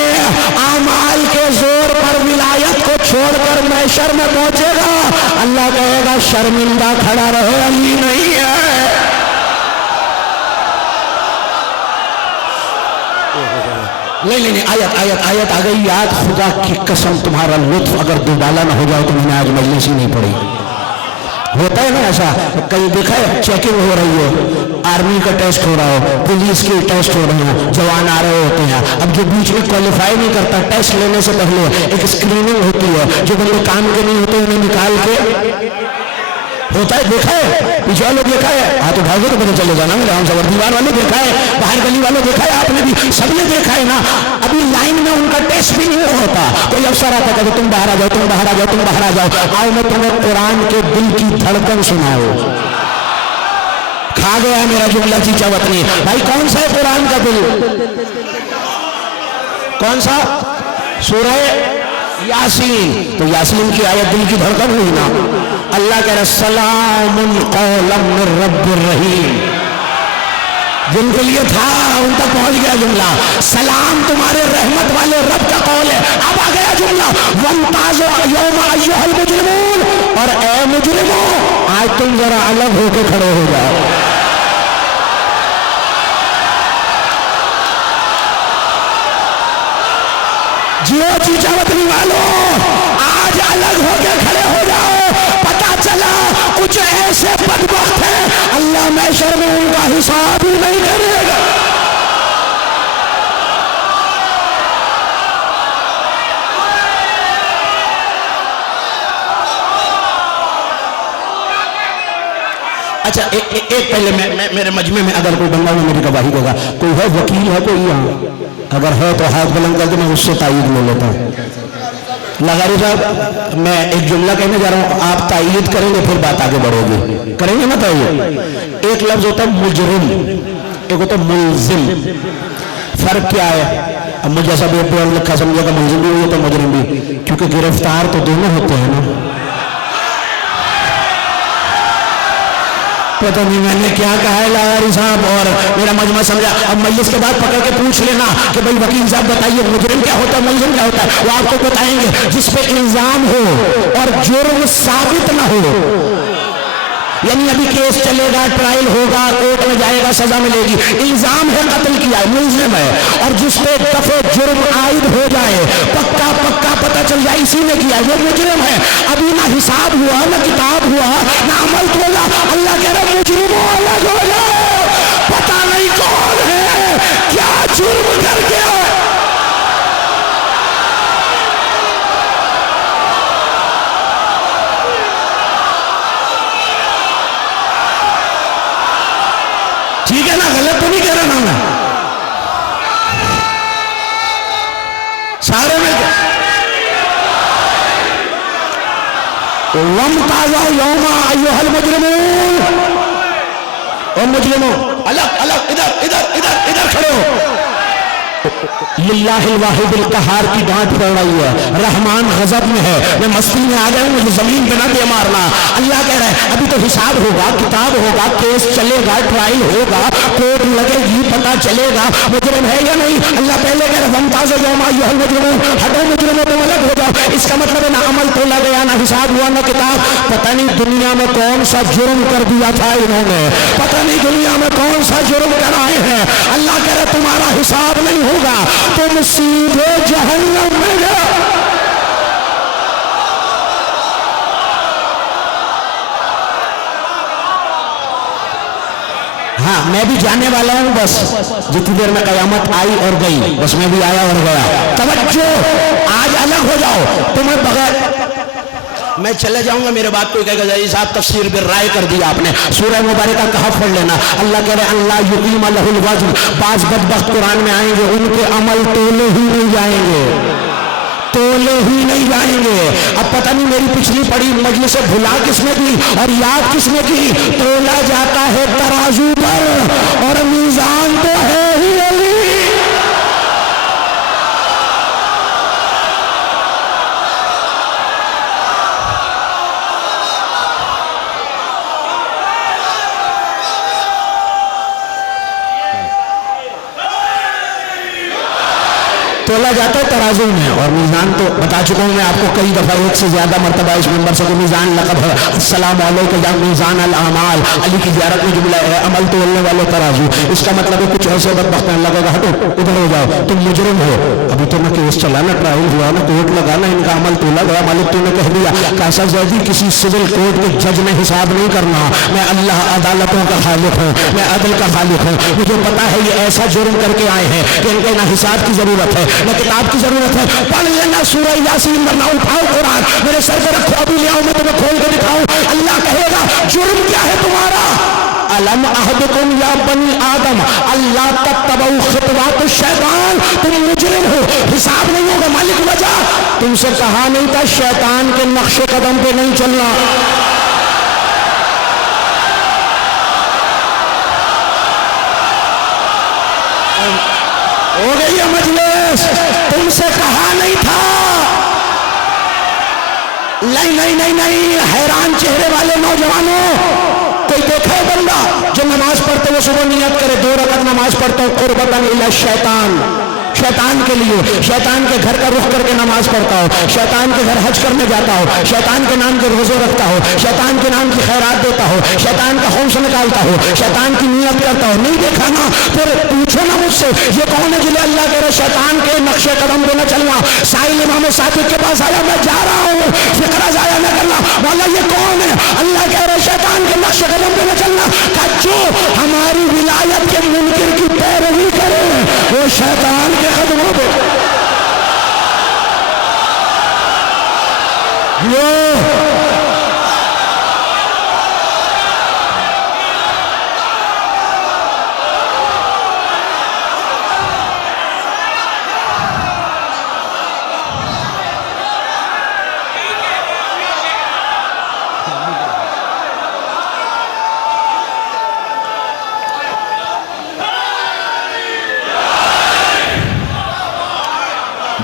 اعمال کے زور پر ولایت کو چھوڑ کر محشر میں پہنچے گا، اللہ کہے گا شرمندہ کھڑا رہے، علی نہیں ہے۔ نہیں آیت آ گئی یاد، خدا کی قسم تمہارا لطف اگر دوبالا نہ ہو جائے تو میں نے آج مجلس ہی نہیں پڑھی۔ ہوتا ہے نا ایسا، کہیں دیکھا ہے چیکنگ ہو رہی ہے، آرمی کا ٹیسٹ ہو رہا ہو، پولیس کے ٹیسٹ ہو رہے ہیں، جوان آ رہے ہوتے ہیں، اب جو بیچ میں کوالیفائی نہیں کرتا، ٹیسٹ لینے سے پہلے ایک اسکریننگ ہوتی ہے، جو بندے کام کے نہیں ہوتے انہیں نکال کے ہوتا ہے، دیکھا ہے پیچھے والوں دیکھا ہے، ہاتھ اٹھاؤ گے تو پتہ چلے گا نا، میرے ہم سور دیوار والے دیکھا ہے، باہر گلی والوں دیکھا ہے، آپ نے بھی، سب نے دیکھا ہے نا۔ ابھی لائن میں ان کا ٹیسٹ بھی نہیں ہوتا، کوئی افسر آتا کہ تم باہر آ جاؤ، تم باہر آ جاؤ، تم باہر آ جاؤ، آؤ میں تمہیں قرآن کے دل کی دھڑکن سناؤ۔ کھا گیا میرا جملہ چیچا وطنی، بھائی کون سا ہے قرآن کا دل؟ کون سا؟ سورہ یاسین۔ تو یاسین کی آیت دل کی دھڑکن ہوئی نا۔ اللہ کہہ رہا سلام قولا من رب الرحیم، جن کے لیے تھا ان تک پہنچ گیا جملہ، سلام تمہارے رحمت والے رب کا قول ہے۔ اب آ گیا جملہ وامتازوا اليوم ایھا المجرمون، اور اے مجرموں آج تم ذرا الگ ہو کے کھڑے ہو جاؤ۔ جیو چیچا وطنی والوں، آج الگ ہو کے کھڑے ہو جاؤ، پتا چلا کچھ ایسے بدبخت ہیں اللہ محشر میں ان کا حساب ہی نہیں کرے گا۔ اچھا ایک پہلے میرے مجمع میں اگر کوئی بندہ میری گواہی دے گا، کوئی ہے وکیل ہے کوئی یہاں؟ اگر ہے تو ہاتھ بلند کر کے میں اس سے تائید لے لیتا ہوں۔ لغاری صاحب میں ایک جملہ کہنے جا رہا ہوں، آپ تائید کریں گے پھر بات آگے بڑھے گی، کریں گے نا تائید؟ ایک لفظ ہوتا ہے مجرم، ایک ہوتا ہے ملزم۔ فرق کیا ہے؟ اب مجھے ایسا بھی پڑھ لکھا سمجھے گا ملزم بھی ہوتا ہے مجرم بھی، کیونکہ گرفتار تو دونوں ہوتے ہیں نا۔ پتہ نہیں میں نے کیا کہا ہے لغاری صاحب، اور میرا مجمع سمجھا۔ اب مجلس کے بعد پکڑ کے پوچھ لینا کہ بھائی وکیل صاحب بتائیے مجرم کیا ہوتا ہے، ملزم کیا ہوتا ہے، وہ آپ کو بتائیں گے۔ جس پہ الزام ہو اور جرم ثابت نہ ہو، یعنی ابھی کیس چلے گا، ٹرائل ہوگا، کورٹ میں جائے گا، سزا ملے گی. الزام ہے قتل کیا ہے، ملزم ہے. اور جس پہ دفعہ جرم عائد ہو جائے، پکا پتہ چل جائے اسی نے کیا ہے، وہ مجرم ہے. ابھی نہ حساب ہوا، نہ کتاب ہوا، نہ عمل تولا. اللہ کہہ رہا مجرموں الگ ہو جاؤ، پتہ نہیں کون ہے، کیا جرم کر کے آئے. ٹھیک ہے نا، غلط تو نہیں کہہ رہا نا میں سارے میں. وَامْتَازَ يَوْمَ أَيُّهَا الْمُجْرِمُونَ. او مجرموں الگ ادھر کھڑے ہو. للہ الواحد القہار کی ڈانٹ پڑ رہی ہے. رحمان غضب میں ہے. میں مستی میں آ گیا ہوں، مجھے زمین پہ نہ دے مارنا. اللہ کہہ رہا ہے ابھی تو حساب ہوگا، کتاب ہوگا، کیس چلے گا، ٹرائل ہوگا، کورٹ لگے گی، پتہ چلے گا مجرم ہے یا نہیں. اللہ پہلے کہہ رہا وَامْتَازَ يَوْمَ أَيُّهَا الْمُجْرِمُونَ. ہٹو مجرموں، تم الگ ہو جاؤ. اس کا مطلب ہے نہ عمل تولا گیا، نہ حساب ہوا، نہ کتاب. پتہ نہیں دنیا میں کون سا جرم کر دیا تھا انہوں نے، پتہ نہیں دنیا میں کون سا جرم کرائے ہیں. اللہ کہہ رہا تمہارا حساب نہیں ہوگا، تم سیدھے جہنم میں جاؤ. ہاں میں بھی جانے والا ہوں، بس جتنی دیر میں قیامت آئی اور گئی، بس میں بھی آیا اور گیا. توجہ، آج الگ ہو جاؤ. تمہیں بغیر میں چلے جاؤں گا، میرے بات کوئی کہے گا جی صاحب تفسیر پہ رائے کر دیا آپ نے. سورہ مبارکہ کہف پڑھ لینا. اللہ کہہ رہے اللہ یقیم لہ الوزن. بعض بدبخت قرآن میں آئیں گے، ان کے عمل تولے ہی نہیں جائیں گے، تولے ہی نہیں جائیں گے. اب پتہ نہیں میری پچھلی پڑی مجلس سے بھلا کس نے کی اور یاد کس نے کی. تولا جاتا ہے ترازو پر اور میزان تو ہے ہی علی. تولا جاتا ہے ترازو میں اور میزان تو بتا چکا ہوں میں آپ کو کئی دفعہ، ایک سے زیادہ مرتبہ اس ممبر سے. میزان لقب ہے. السلام علیکم یا میزان الاعمال. علی کی زیارت میں جملہ ہے عمل تولنے والے ترازو. اس کا مطلب ہے کچھ ایسے بدبخت ہیں، اللہ کہا ہٹو ادھر ہو جاؤ، تم مجرم ہو. ابھی تو نہ کیس چلا، نہ ٹرائل ہوا، نہ کورٹ لگا، نہ ان کا عمل تولا گیا. مالک تو نے کہہ دیا کیسا زیدی کسی سول کورٹ کے جج نے حساب نہیں کرنا. میں اللہ عدالتوں کا خالق ہوں، میں عدل کا خالق ہوں. مجھے پتا ہے یہ ایسا جرم کر کے آئے ہیں کہ ان کو نہ حساب کی ضرورت ہے، نہ کتاب کی ضرورت ہے. پڑھ لینا سورہ یاسین، ورنہ اٹھاؤ قرآن میرے سر پہ رکھو، ابھی لے آؤ میں تمہیں کھول کے دکھاؤں. اللہ کہے گا جرم کیا ہے تمہارا. الم اعہدکم یا بنی آدم اللہ تتبعوا خطوات الشیطان. تم مجرم ہو، حساب نہیں ہوگا. مالک وجہ تم سے کہا نہیں تھا شیطان کے نقش قدم پہ نہیں چلنا. ہو گئی ہے مجلس، تم سے کہا نہیں تھا. نہیں حیران چہرے والے نوجوانوں، کوئی دیکھا ہے بندہ جو نماز پڑھتے وہ صبح نیت کرے 2 رکعت نماز پڑھتا ہوں قربتاً الی الشیطان، شیطان کے لیے، شیطان کے گھر کا رخ کر کے نماز پڑھتا ہو، شیطان کے گھر حج کرنے جاتا ہو، شیطان کے نام کے روزے رکھتا ہو، شیطان کے نام کی خیرات دیتا ہو، شیطان کا خوف نکالتا ہو، شیطان کی نیت کرتا ہو. نہیں دیکھا نا؟ پھر پوچھو نا مجھ سے یہ کون ہے جنہیں اللہ کہہ رہے شیطان کے نقش قدم پہ نہ چلنا. سائل امام صادق کے پاس آیا، میں جا رہا ہوں، فکرہ ضائع نہ کرنا. مولا یہ کون ہے؟ اللہ کہہ رہے شیطان کے نقش قدم پہ نہ چلنا. کہ جو ہماری ولایت کے منکر کی پیروی کرے وہ شیطان کے قدموں پہ.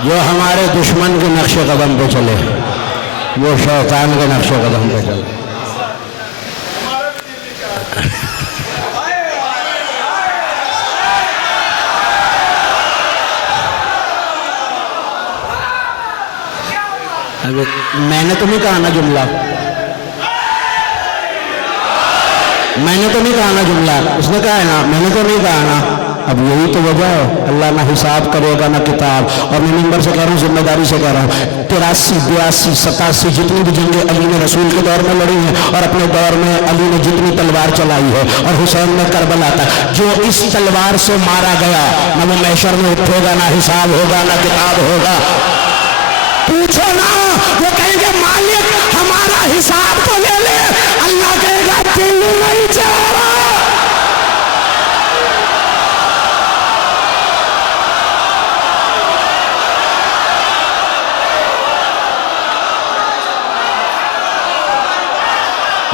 جو ہمارے دشمن کے نقش قدم پہ چلے وہ شیطان کے نقش قدم پہ چلے. میں نے تو نہیں کہا نا جملہ. میں نے تو نہیں کہا نا جملہ، اس نے کہا ہے نا، میں نے تو نہیں کہا نا. اب یہی تو وجہ ہے، اللہ نہ حساب کرے گا نہ کتاب. اور میں منبر سے کہہ رہا ہوں، ذمہ داری سے کہہ رہا ہوں، 83 82 87 جتنی بھی جنگیں علی نے رسول کے دور میں لڑی ہیں، اور اپنے دور میں علی نے جتنی تلوار چلائی ہے، اور حسین نے کربلا تک، جو اس تلوار سے مارا گیا نہ وہ محشر میں اٹھے گا، نہ حساب ہوگا، نہ کتاب ہوگا. پوچھو نا، وہ کہیں گے مالک ہمارا حساب تو لے لے، اللہ کہے گا دل نہیں چاہ رہا.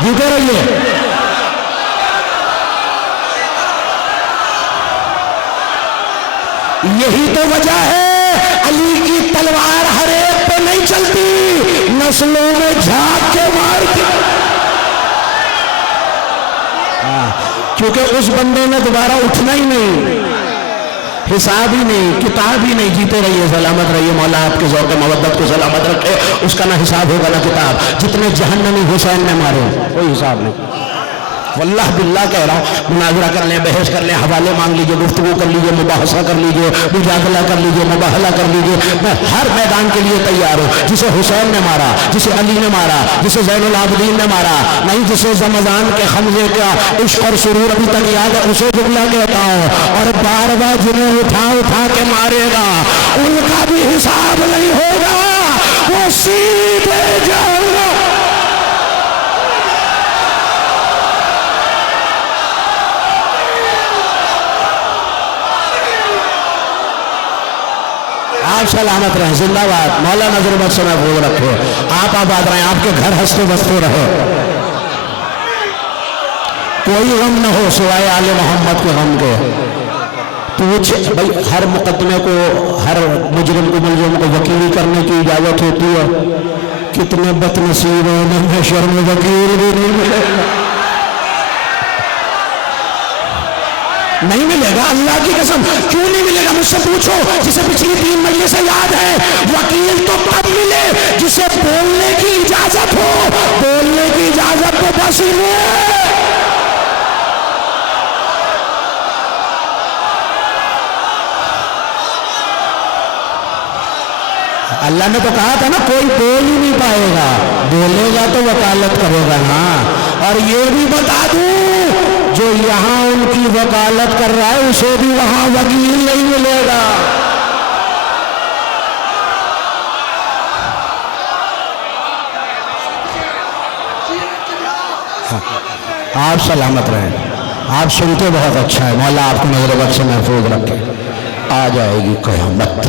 جیتے رہیے. یہی تو وجہ ہے علی کی تلوار ہر ایک پہ نہیں چلتی، نسلوں میں جھانک کے مارتی. کیونکہ اس بندے نے دوبارہ اٹھنا ہی نہیں، حساب ہی نہیں، کتاب ہی نہیں. جیتے رہیے، سلامت رہیے. مولا آپ کے ذوق محبت کو سلامت رکھے. اس کا نہ حساب ہوگا نہ کتاب. جتنے جہنمی حسین نے مارے کوئی حساب نہیں. واللہ باللہ کہہ رہا ہوں، مناظرہ کر لیں، بحث کر لیں، حوالے مانگ لیجئے، گفتگو کر لیجئے، مباحثہ کر لیجئے، مجادلہ کر لیجئے، مباحلہ کر لیجئے. میں ہر میدان کے لیے تیار ہوں. جسے حسین نے مارا، جسے علی نے مارا، جسے زین العابدین نے مارا نہیں، جسے رمضان کے خمزے کا عشق اور سرور ابھی تک یاد ہے، اسے جملہ کہتا ہوں. اور بار بار جنہیں اٹھا کے مارے گا ان کا بھی حساب نہیں ہوگا، وہ سیدھے جائے گا. آپ سلامت رہیں، زندہ باد. مولا نظر بد سے محفوظ رکھے. آپ آباد رہیں، آپ کے گھر ہنستے بستے رہے. کوئی غم نہ ہو سوائے آل محمد کے غم کے. پوچھ بھائی، ہر مقدمے کو، ہر مجرم کو، ملزم کو وکیل کرنے کی اجازت ہوتی ہے؟ کتنے بد نصیب ہیں، انہیں محشر میں وکیل بھی نہیں ملے گا. نہیں ملے گا، اللہ کی قسم. کیوں نہیں ملے گا؟ مجھ سے پوچھو. جسے پچھلی 3 مجلسیں یاد ہے، وکیل تو تب ملے جسے بولنے کی اجازت ہو. بولنے کی اجازت تو بس ہی ہے. اللہ نے تو کہا تھا نا، کوئی بول ہی نہیں پائے گا، بولے گا تو وکالت کرے گا نا. اور یہ بھی بتا دوں، جو یہاں ان کی وکالت کر رہا ہے اسے بھی وہاں وکیل نہیں ملے گا. آپ سلامت رہیں. آپ سنتے بہت اچھا ہے. مولا آپ کو نظر بد سے محفوظ رکھے. آ جائے گی قیامت،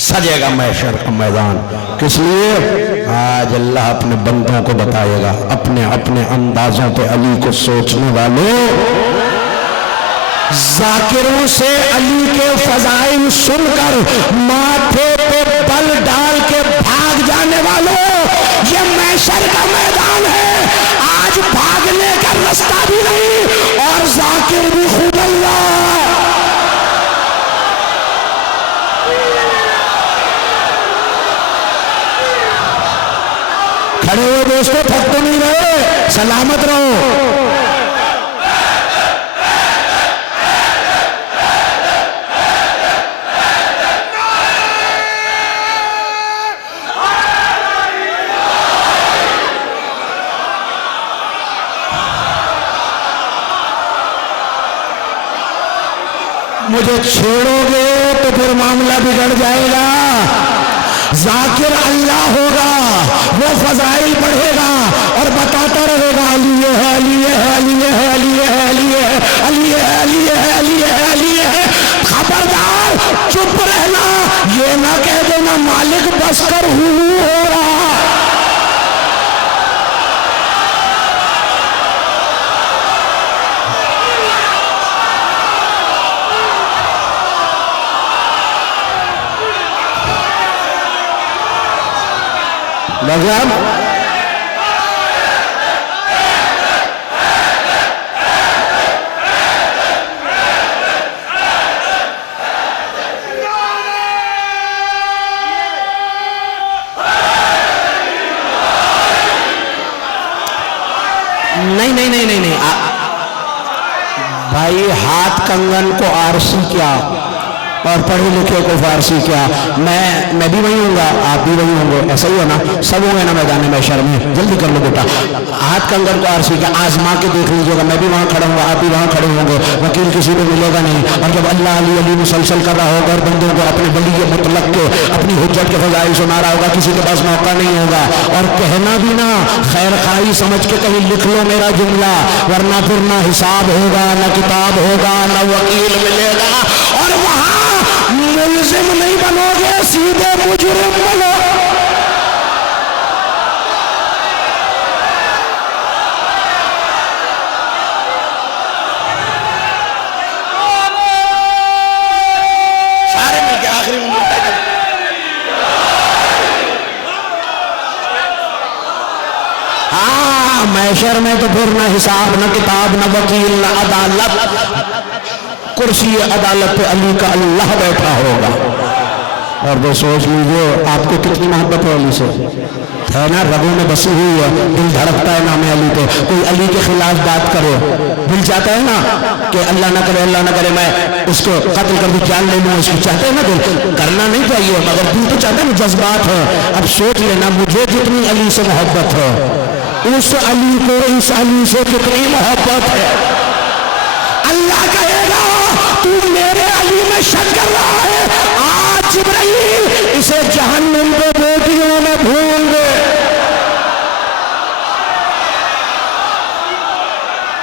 سجے گا محشر کا میدان. کس لیے؟ آج اللہ اپنے بندوں کو بتائے گا، اپنے اپنے اندازوں پہ علی کو سوچنے والوں، ذاکروں سے علی کے فضائل سن کر ماتھے پہ بل ڈال کے بھاگ جانے والوں، یہ محشر کا میدان ہے. آج بھاگنے کا رستہ بھی نہیں اور ذاکر بھی خود اللہ. کھڑے ہوئے دوستو، تھک تو نہیں رہے؟ سلامت رہو. مجھے چھوڑو گے تو پھر معاملہ بگڑ جائے گا. ذاکر اللہ ہوگا، وہ فضائل پڑھے گا اور بتاتا رہے گا علی ہے، علی ہے، علی ہے، علی ہے، علی ہے، علی ہے، علی ہے، علی ہے، علی ہے. خبردار چپ رہنا، یہ نہ کہہ دینا مالک بس کر ہو رہا. مذہب نہیں نہیں بھائی، ہاتھ کنگن کو آرسی کیا اور پڑھے لکھے کو فارسی کیا؟ میں بھی وہی ہوں گا، آپ بھی وہی ہوں گے، ایسا ہی ہونا، سب ہوں گے نا میدان محشر میں۔ جلدی کر لو بیٹا، ہاتھ کنگن کو آرسی کیا، آزما کے دیکھ لیجیے گا، میں بھی وہاں کھڑا ہوں گا، آپ بھی وہاں کھڑے ہوں گے، وکیل کسی کو ملے گا نہیں۔ اور جب اللہ علی علی مسلسل کر رہا ہوگا اور بندوں کو اپنے ولی مطلق کے اپنی حجت کے فضائل سنا رہا ہوگا، کسی کے پاس موقع نہیں ہوگا، اور کہنا بھی نہ خیر خواہی سمجھ کے کہیں لکھ لو میرا جملہ، ورنہ پھر نہ حساب ہوگا، نہ کتاب ہوگا، نہ وکیل ملے گا، اور وہاں ملزم نہیں بنو گے، سیدھے مجرم بنو۔ سارے مل کے آخری میں ملتا ہے۔ ہاں، محشر میں تو پھر نہ حساب، نہ کتاب، نہ وکیل، نہ عدالت، کرسی عدالت پہ علی کا اللہ بیٹھا ہوگا۔ اور وہ سوچ لیجیے آپ کو کتنی محبت ہے علی سے، ہے نا، رگوں میں بسی ہوئی ہے، دل دھڑکتا ہے نام علی پہ۔ کوئی علی کے خلاف بات کرے، دل چاہتا ہے نا کہ اللہ نہ کرے میں اس کو قتل کر دوں، جان لے لوں، اس کو چاہتا ہے نا دل، کرنا نہیں چاہیے مگر دل تو چاہتا ہے نا، جذبات ہے۔ اب سوچ لینا مجھے جتنی علی سے محبت ہے، اس علی کو اس علی سے کتنی محبت ہے۔ اللہ کہے گا تو میرے علی میں شک کر رہا ہے، آج جبرائیل اسے جہنم کے بیٹیوں میں بھون دے۔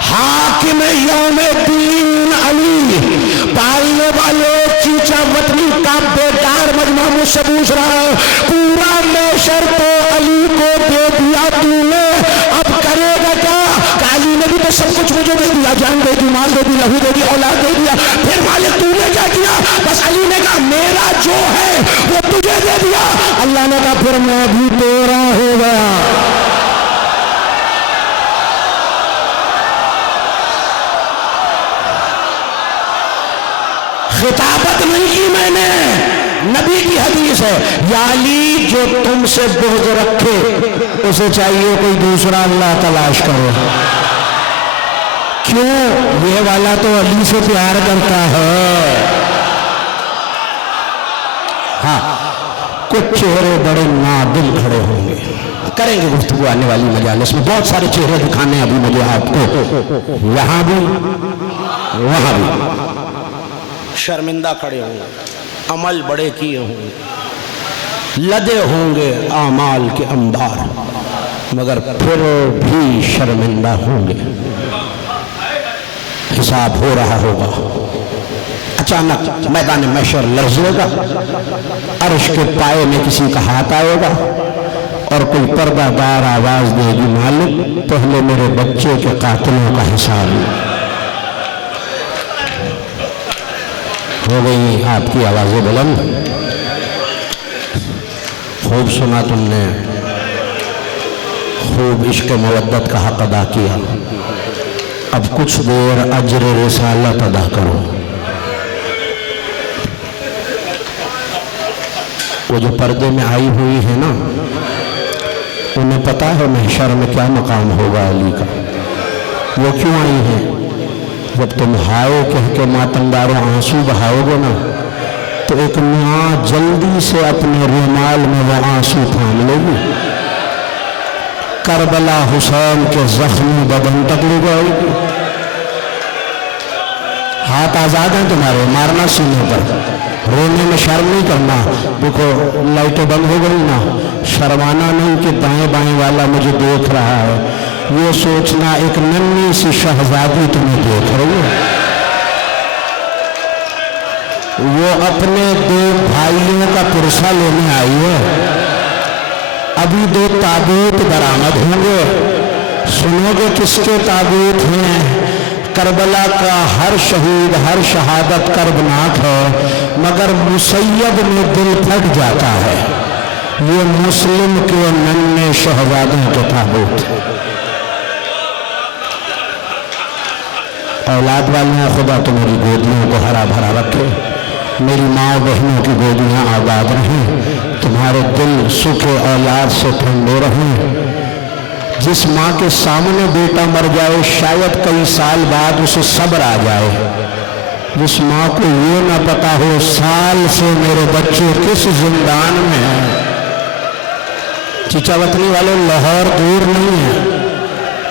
حاکم یوم الدین علی، پالنے والے چیچا وطنی کا بیدار مجمع مجھ سے پوچھ رہا ہے، پورا محشر تو علی کو دے دیا تو نے، اب کرے گا کیا؟ کہ علی نے بھی تو سب کچھ مجھے دے دیا، جان دے دی، مال دے دی، لہو دے دی، اولاد دے دیا، پھر مالک تو نے کیا کیا؟ بس علی نے کہا میرا جو ہے وہ تجھے دے دیا۔ اللہ نے کہا پھر میں بھی تیرا ہو گیا۔ خطابت نہیں کی میں نے، نبی کی حدیث ہے، یا علی جو تم سے بغض رکھے اسے چاہیے کوئی دوسرا اللہ تلاش کرو۔ کیوں؟ یہ والا تو علی سے پیار کرتا ہے۔ ہاں، کچھ چہرے بڑے نادل کھڑے ہوں گے، کریں گے گفتگو آنے والی مجالس میں، بہت سارے چہرے دکھانے ابھی مجھے آپ کو، یہاں بھی وہاں بھی، شرمندہ کھڑے ہوں گے، عمل بڑے کیے ہوں گے، لدے ہوں گے اعمال کے انبار، مگر پھر بھی شرمندہ ہوں گے۔ حساب ہو رہا ہوگا، اچانک میدان محشر لرزے گا، عرش کے پائے میں کسی کا ہاتھ آئے گا اور کوئی پردہ دار آواز دے گی، مالک پہلے میرے بچے کے قاتلوں کا حساب ہو گئی۔ آپ کی آوازیں بلند، خوب سنا تم نے، خوب عشق مودت کا حق ادا کیا، اب کچھ دیر اجر رسالت ادا کرو۔ وہ جو پردے میں آئی ہوئی ہے نا، انہیں پتا ہے محشر میں کیا مقام ہوگا علی کا۔ وہ کیوں آئی ہیں؟ جب تم ہائے کہہ کے ماتمداروں آنسو بہاؤ گے نا، تو ایک ماں جلدی سے اپنے رومال میں وہ آنسو تھام لے گی، کربلا حسین کے زخمی بدن تک لے جائے گی۔ ہاتھ آزاد ہیں تمہارے، مارنا سینے پر، رونے میں شرم نہیں کرنا۔ دیکھو لائٹیں بند ہو گئی نا، شرمانا نہیں کہ دائیں بائیں والا مجھے دیکھ رہا ہے، یہ سوچنا ایک ننھی سی شہزادی تمہیں دیکھ رہی ہے، وہ اپنے دو بھائیوں کا پرسہ لینے آئی ہے، ابھی 2 تابوت برآمد ہوں گے، سنو گے کس کے تابوت ہیں؟ کربلا کا ہر شہید، ہر شہادت کربناک ہے، مگر مسید میں دل پھٹ جاتا ہے، یہ مسلم کے ننھے شہزادوں کے تابوت۔ اولاد والے خدا تمہاری گودیوں کو ہرا بھرا رکھے، میری ماں بہنوں کی گودیاں آباد رہیں، تمہارے دل سکھ اولاد سے ٹھنڈے رہیں، جس ماں کے سامنے بیٹا مر جائے شاید کئی سال بعد اسے صبر آ جائے، جس ماں کو یہ نہ پتا ہو سال سے میرے بچے کس زندان میں ہیں۔ چچا وطنی والے لاہور دور نہیں ہے،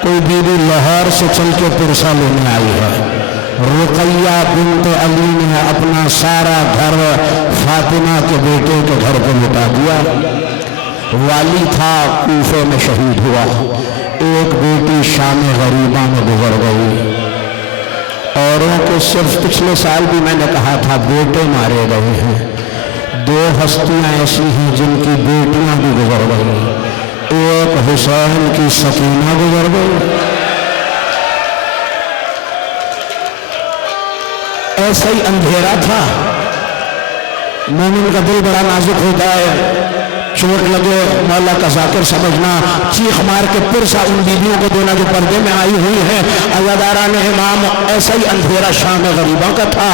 کوئی بیوی لاہور سے چل کے پرسا لینے آئی ہے۔ رقیہ بنت علی نے اپنا سارا گھر فاطمہ کے بیٹے کے گھر پہ لٹا دیا۔ والی تھا کوفے میں شہید ہوا، ایک بیٹی شام غریبہ میں گزر گئی۔ اوروں کے صرف پچھلے سال بھی میں نے کہا تھا بیٹے مارے گئے ہیں، 2 ہستیاں ایسی ہیں جن کی بیٹیاں بھی گزر گئی، ایک حسین کی سکینہ گزر گئی۔ ایسا ہی اندھیرا تھا، مومن کا دل بڑا نازک ہوتا ہے، چوٹ لگے مولا کا ذاکر سمجھنا، چیخ مار کے پرسا ان بیویوں کو دینا جو پردے میں آئی ہوئی ہیں۔ عزاداران امام، ایسا ہی اندھیرا شام غریبہ کا تھا۔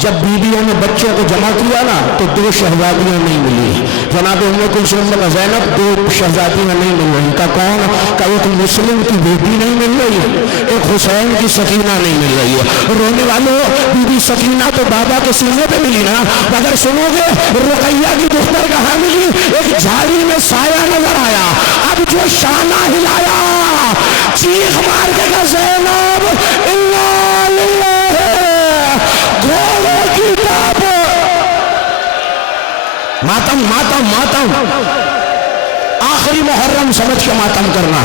جب بیویوں نے بچوں کو جمع کیا نا تو 2 شہزادیاں نہیں ملی۔ جناب ام کلثوم نے کہا زینب 2 شہزادیاں نہیں مل رہی۔ کا کون؟ کہ ایک مسلم کی بیٹی نہیں مل رہی ہے، ایک حسین کی سکینہ نہیں مل رہی ہے۔ رونے والوں، بی بی سکینہ تو بابا کے سینے پہ ملی نا، مگر سنو گے رقیہ کی دختر کہاں ملی؟ ایک جھاڑی میں سایہ نظر آیا، اب جو شانہ ہلایا چیخ مار کے کہا زینب انا للہ، گھوڑوں کی ٹاپ، ماتم ماتم ماتم، آخری محرم سمجھ کے ماتم کرنا،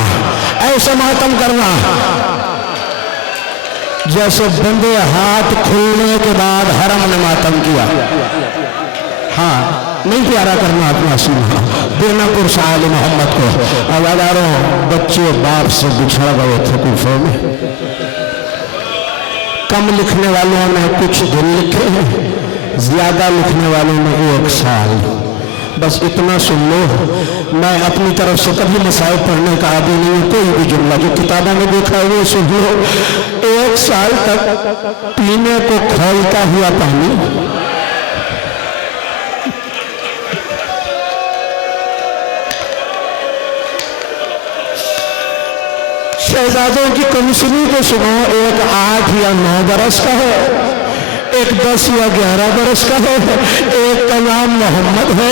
ایسے ماتم کرنا جیسے بندے ہاتھ کھلنے کے بعد حرم نے ماتم کیا۔ ہاں نہیں پیارا کرنا اپنا سینہ، دینا پرسا آل محمد کو۔ عزاداروں، بچے باپ سے بچھڑ گئے تھے کوفے میں۔ کم لکھنے والوں نے کچھ دن لکھے ہیں، زیادہ لکھنے والوں نے 1 سال۔ بس اتنا سن لو، میں اپنی طرف سے کبھی مسائل پڑھنے کا عادی نہیں ہوں، کوئی بھی جملہ جو کتابوں میں دیکھا ہے وہ سن لو۔ 1 سال تک پینے کو کھولتا ہوا پانی، شہزادوں کی کمسنی کو سنو، ایک 8 یا 9 برس کا ہے، ایک 10 یا 11 برس کا ہے، ایک کا نام محمد ہے،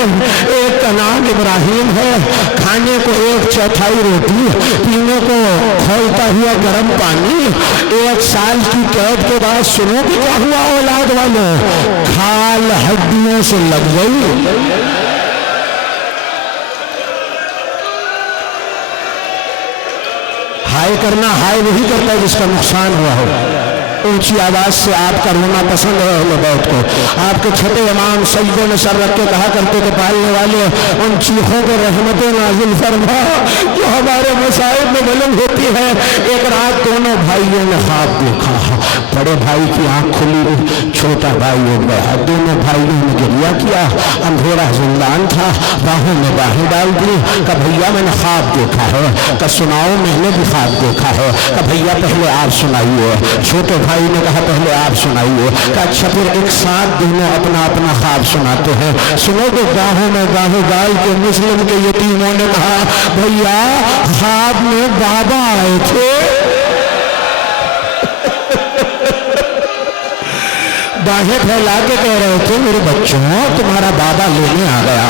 ایک کا نام ابراہیم ہے۔ کھانے کو 1/4 روٹی، پینے کو کھولتا ہوا گرم پانی۔ 1 سال کی قید کے بعد سنو کہ کیا ہوا اولاد والوں، کھال ہڈیوں سے لگ گئی۔ ہائے کرنا، ہائے وہی کرتا ہے جس کا نقصان ہوا ہو۔ اونچی آواز سے آپ کا رونا پسند ہے اہل بیت کو۔ آپ کے چھٹے امام سجدے میں سر رکھ کے کہا کرتے کہ پالنے والے ان چیخوں کو رحمت نازل فرما جو ہمارے مصائب میں بلند ہوتی ہے۔ ایک رات دونوں بھائیوں نے خواب دیکھا، بڑے بھائی کی آنکھ کھلی، چھوٹا بھائی اٹھ گیا، دونوں بھائیوں نے گریہ کیا، اندھیرا زندان تھا، باہوں میں باہیں ڈال دی۔ کہ بھیا میں نے خواب دیکھا ہے، کہ سناؤ میں نے بھی خواب دیکھا ہے، کہ بھیا پہلے آپ سنائیے۔ چھوٹے بھائی نے کہا پہلے آپ سنائیے۔ کہ اچھا پھر ایک ساتھ دونوں اپنا اپنا خواب سناتے ہیں۔ سنو تو گاہوں میں گاہوں ڈال کے مسلم کے یتیموں نے کہا بھیا خواب میں بابا آئے تھے، باہیں پھیلا کے کہہ رہے تھے میرے بچوں تمہارا بابا لینے آ گیا۔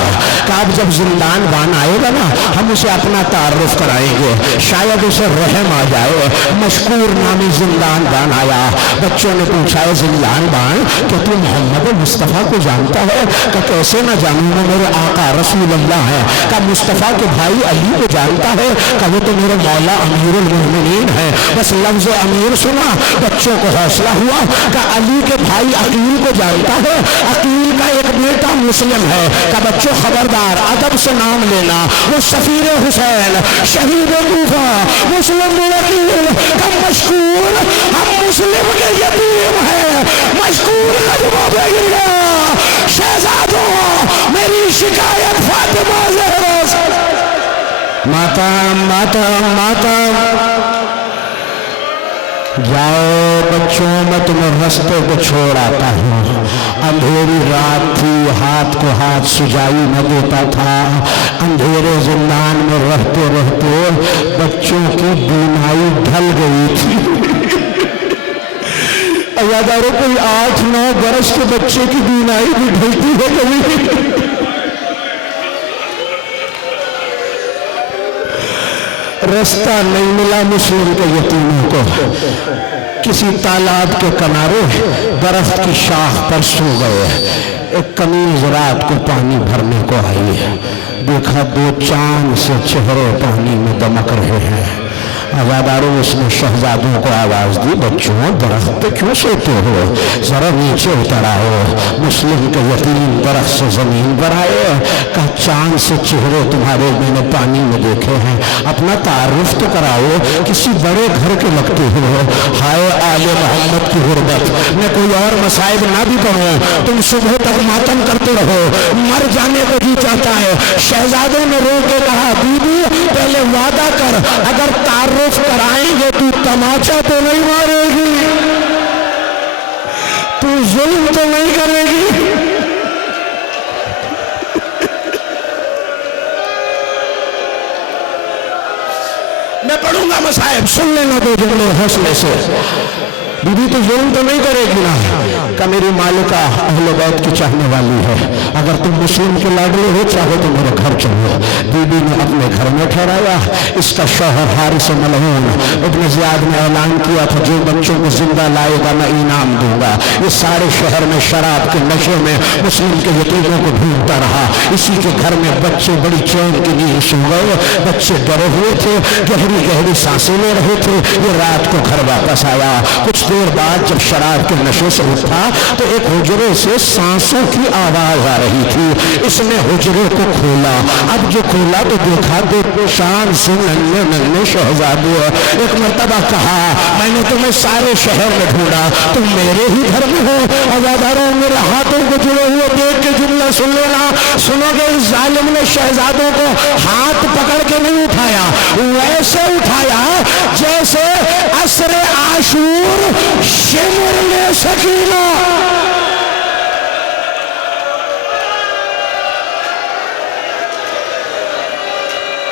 کہ اب جب زندان بان آئے گا نا ہم اسے اپنا تعارف کرائیں گے، شاید اسے رحم آ جائے۔ مشکور نامی زندان بان آیا، بچوں نے پوچھا ہے زندان بان کہ تو محمد مصطفیٰ کو جانتا ہے؟ کہ کیسے نہ جانوں، وہ میرے آقا رسول اللہ ہے۔ کہ مصطفیٰ کے بھائی علی کو جانتا ہے؟ کہ وہ تو میرے مولا امیر المومنین ہے۔ بس لفظ امیر سنا بچوں کو حوصلہ ہوا۔ کہ علی کے بھائی عقیل کو جانتا ہے؟ عقیل کا ایک بیٹا مسلم ہے۔ کہ بچوں خبردار ادب سے نام لینا، وہ سفیر حسین شہید کوفہ مسلم بن عقیل کا مشکور، ہم مسلم کے یتیم ہیں، مشکور قدموں پہ گر گیا۔ شہزادوں میری شکایت فاطمہ زہرا سے، ماتم ماتم ماتم، جاؤ بچوں میں تمہیں رستے کو چھوڑ آتا ہوں. اندھیری رات تھی, ہاتھ کو ہاتھ سجائی نہ دیتا تھا. اندھیرے زندان میں رہتے رہتے بچوں کی بینائی ڈھل گئی تھی. عزاداروں کوئی 8-9 برس کے بچے کی بینائی بھی ڈھلتی ہے کبھی؟ رستہ نہیں ملا مسلم کے یتیموں کو. کسی تالاب کے کنارے درخت کی شاخ پر سو گئے. ایک قمیض رات کو پانی بھرنے کو آئی ہے. دیکھا 2 چاند سے چہرے پانی میں دمک رہے ہیں. عزاداروں اس نے شہزادوں کو آواز دی, بچوں درخت پہ کیوں سوتے ہو, ذرا نیچے اتر آؤ. مسلم کے یتیم درخت سے زمین پر آئے. کہا چاند سے چہرے تمہارے میں نے پانی میں دیکھے ہیں, اپنا تعارف تو کراؤ, کسی بڑے گھر کے لگتے ہو. ہائے آل محمد کی غربت, میں کوئی اور مصائب نہ بھی پڑھوں, تم صبح تک ماتم کرتے رہو, مر جانے کو جی چاہتا ہے. شہزادوں نے رو کے کہا بی بی پہلے وعدہ کر, اگر تعارف کرائیں گے تو تماچا تو نہیں مارے گی, تو ظلم تو نہیں کرے گی. میں پڑھوں گا مصائب, سن لینا 2 جملے حوصلے سے. بی بی تو ظلم تو نہیں کرے گی نا. کہ میری مالکہ اہل بیت کی چاہنے والی ہے, اگر تم مسلم کے لاڈلے ہو چاہو تو میرے گھر چلو. بی بی نے اپنے گھر میں ٹھہرایا. اس کا شوہر حارث ملعون ابن زیاد نے اعلان کیا تھا جو بچوں کو زندہ لائے گا میں انعام دوں گا. یہ سارے شہر میں شراب کے نشے میں مسلم کے یتیموں کو ڈھونڈتا رہا. اسی کے گھر میں بچے بڑی چین کی نیند سو گئے. بچے ڈرے ہوئے تھے, گہری گہری سانسیں لے رہے تھے. یہ رات کو گھر واپس آیا. کچھ دیر بعد جب شراب کے نشے سے اٹھا تو ایک حجرے سے سانسوں کی آواز آ رہی تھی. اس نے حجرے کو کھولا. اب جو کھولا تو دیکھا 2 شان سے ننھے ننھے شہزادے. ایک مرتبہ کہا میں نے تمہیں سارے شہر میں ڈھونڈا, تم میرے ہی گھر میں ہو. عزاداروں میرے ہاتھوں کو جڑے ہوئے دیکھ کے جملہ سن لینا. سنو گے اس ظالم نے شہزادوں کو ہاتھ پکڑ کے نہیں اٹھایا, ویسے اٹھایا جیسے عصر عاشور شمر نے سکینہ.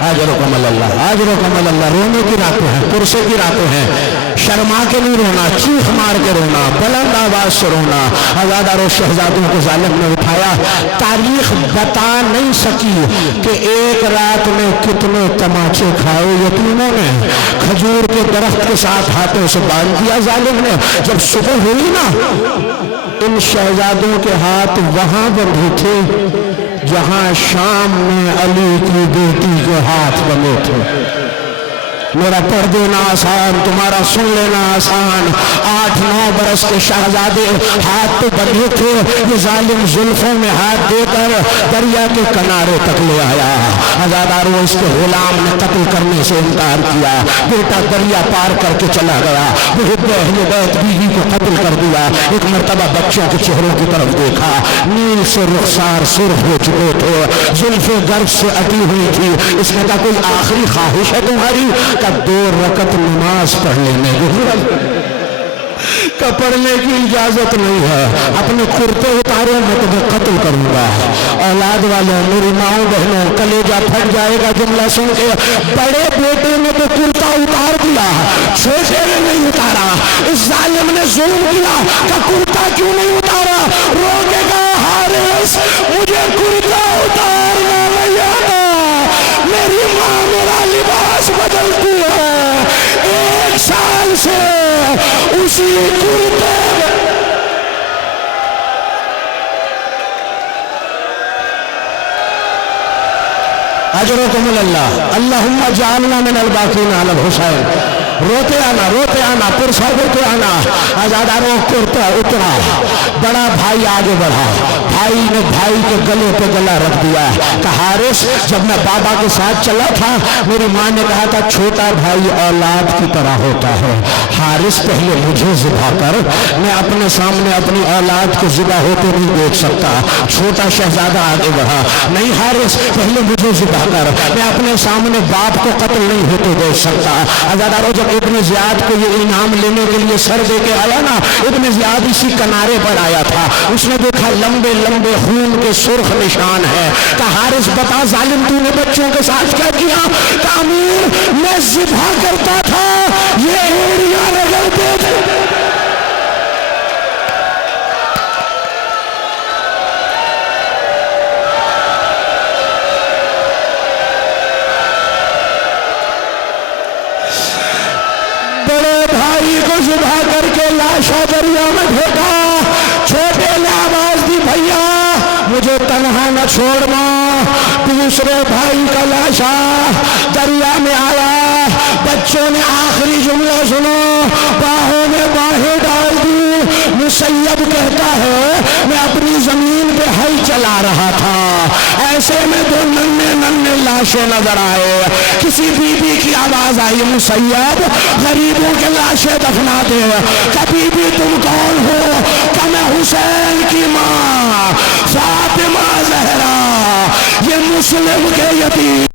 آجرکم اللہ, آجرکم اللہ. رونے کی راتیں ہیں, پرسے کی راتیں ہیں. شرما کے نہیں رونا, چیخ مار کے رونا, بلند آواز سے رونا. عزاداروں شہزادوں کو ظالم نے اٹھایا. تاریخ بتا نہیں سکی کہ ایک رات میں کتنے تماچے کھائے یتیموں نے. کھجور کے درخت کے ساتھ ہاتھوں سے باندھ دیا ظالم نے. جب صبح ہوئی نا, ان شہزادوں کے ہاتھ وہاں بندھے تھے جہاں شام میں علی کی بیٹی کے ہاتھ بندھے تھے. میرا پڑھ دینا آسان, تمہارا سن لینا آسان. 8-9 برس کے شہزادے ہاتھ تو بندھے تھے. یہ ظالم زلفوں میں ہاتھ دے کر دریا کے کنارے تک لے آیا. عزاداروں اس کے غلام نے قتل کرنے سے انکار کیا. بیٹا دریا پار کر کے چلا گیا. محب اہل بیت بیوی کو قتل کر دیا. ایک مرتبہ بچوں کے چہروں کی طرف دیکھا, نیل سے رخسار سرخ ہو چکے تھے, زلفیں گرد سے اٹی ہوئی تھی. اس نے کہا کوئی آخری خواہش ہے تمہاری؟ کا 2 رکعت نماز پڑھ لینے کا پڑھنے کی اجازت نہیں ہے. اپنے کرتے اتارو, میں تمہیں قتل کروں گا. اولاد والوں, میری ماؤں بہنوں, کلیجہ پھٹ جائے گا جملہ سن کے. بڑے بیٹے نے تو کرتا اتار دیا, چھوٹے نے نہیں اتارا. اس ظالم نے ظلم کیا کہ کرتا کیوں نہیں اتارا. رو کے کہا حارث مجھے کرتا اتارنا نہیں آتا, میری ماں میرا لباس بدلتی ہے. 1 سال سے اسی کرتے اجرکم اللہ. اللہم جعلنا من الباقین علی الحسین. روتے آنا, روتے آنا, پرسا روتے آنا. عزاداروں کرتے اترا، بڑا بھائی آگے بڑھا، بھائی نے بھائی کے گلے پہ گلا رکھ دیا کہ حارث جب میں بابا کے ساتھ چلا تھا میری ماں نے کہا تھا چھوٹا بھائی اولاد کی طرح ہوتا ہے، حارث پہلے مجھے ذبح کر، میں اپنے سامنے اپنی اولاد کو ذبح ہوتے نہیں دیکھ سکتا۔ چھوٹا شہزادہ آگے بڑھا، نہیں حارث پہلے مجھے ذبح کر، میں اپنے سامنے باپ کو قتل نہیں ہوتے دیکھ سکتا۔ عزادارو جب ابن زیاد کو یہ انعام لینے کے لیے سر دے کے آیا نا، ابن زیاد اسی کنارے پر آیا تھا، اس نے دیکھا لمبے لمبے خون کے سرخ نشان ہے، کہا حارث بتا ظالم تو نے بچوں کے ساتھ کیا کیا؟ کہا امیر میں ذبح کرتا تھا یہ ایڑیاں رگڑتے تھے۔ بھائی کو ذبح کر کے لاشا دریا میں پھینکا، چھوٹے نے آواز دی بھیا مجھے تنہا نہ چھوڑنا، دوسرے بھائی کا لاشا دریا میں آیا، بچوں نے آخری جملہ سنو، باہوں میں باہیں ڈال دی، مسیب کہتا ہے میں اپنی زمین پہ ہل چلا رہا تھا، ایسے میں دو ننھے ننھے لاشیں نظر آئے، کسی بی بی کی آواز آئی مسیب غریبوں کے لاشیں دفنا دے، کبھی بھی تم کون ہو؟ کہ میں حسین کی ماں فاطمہ زہرا، یہ مسلم کے یتیم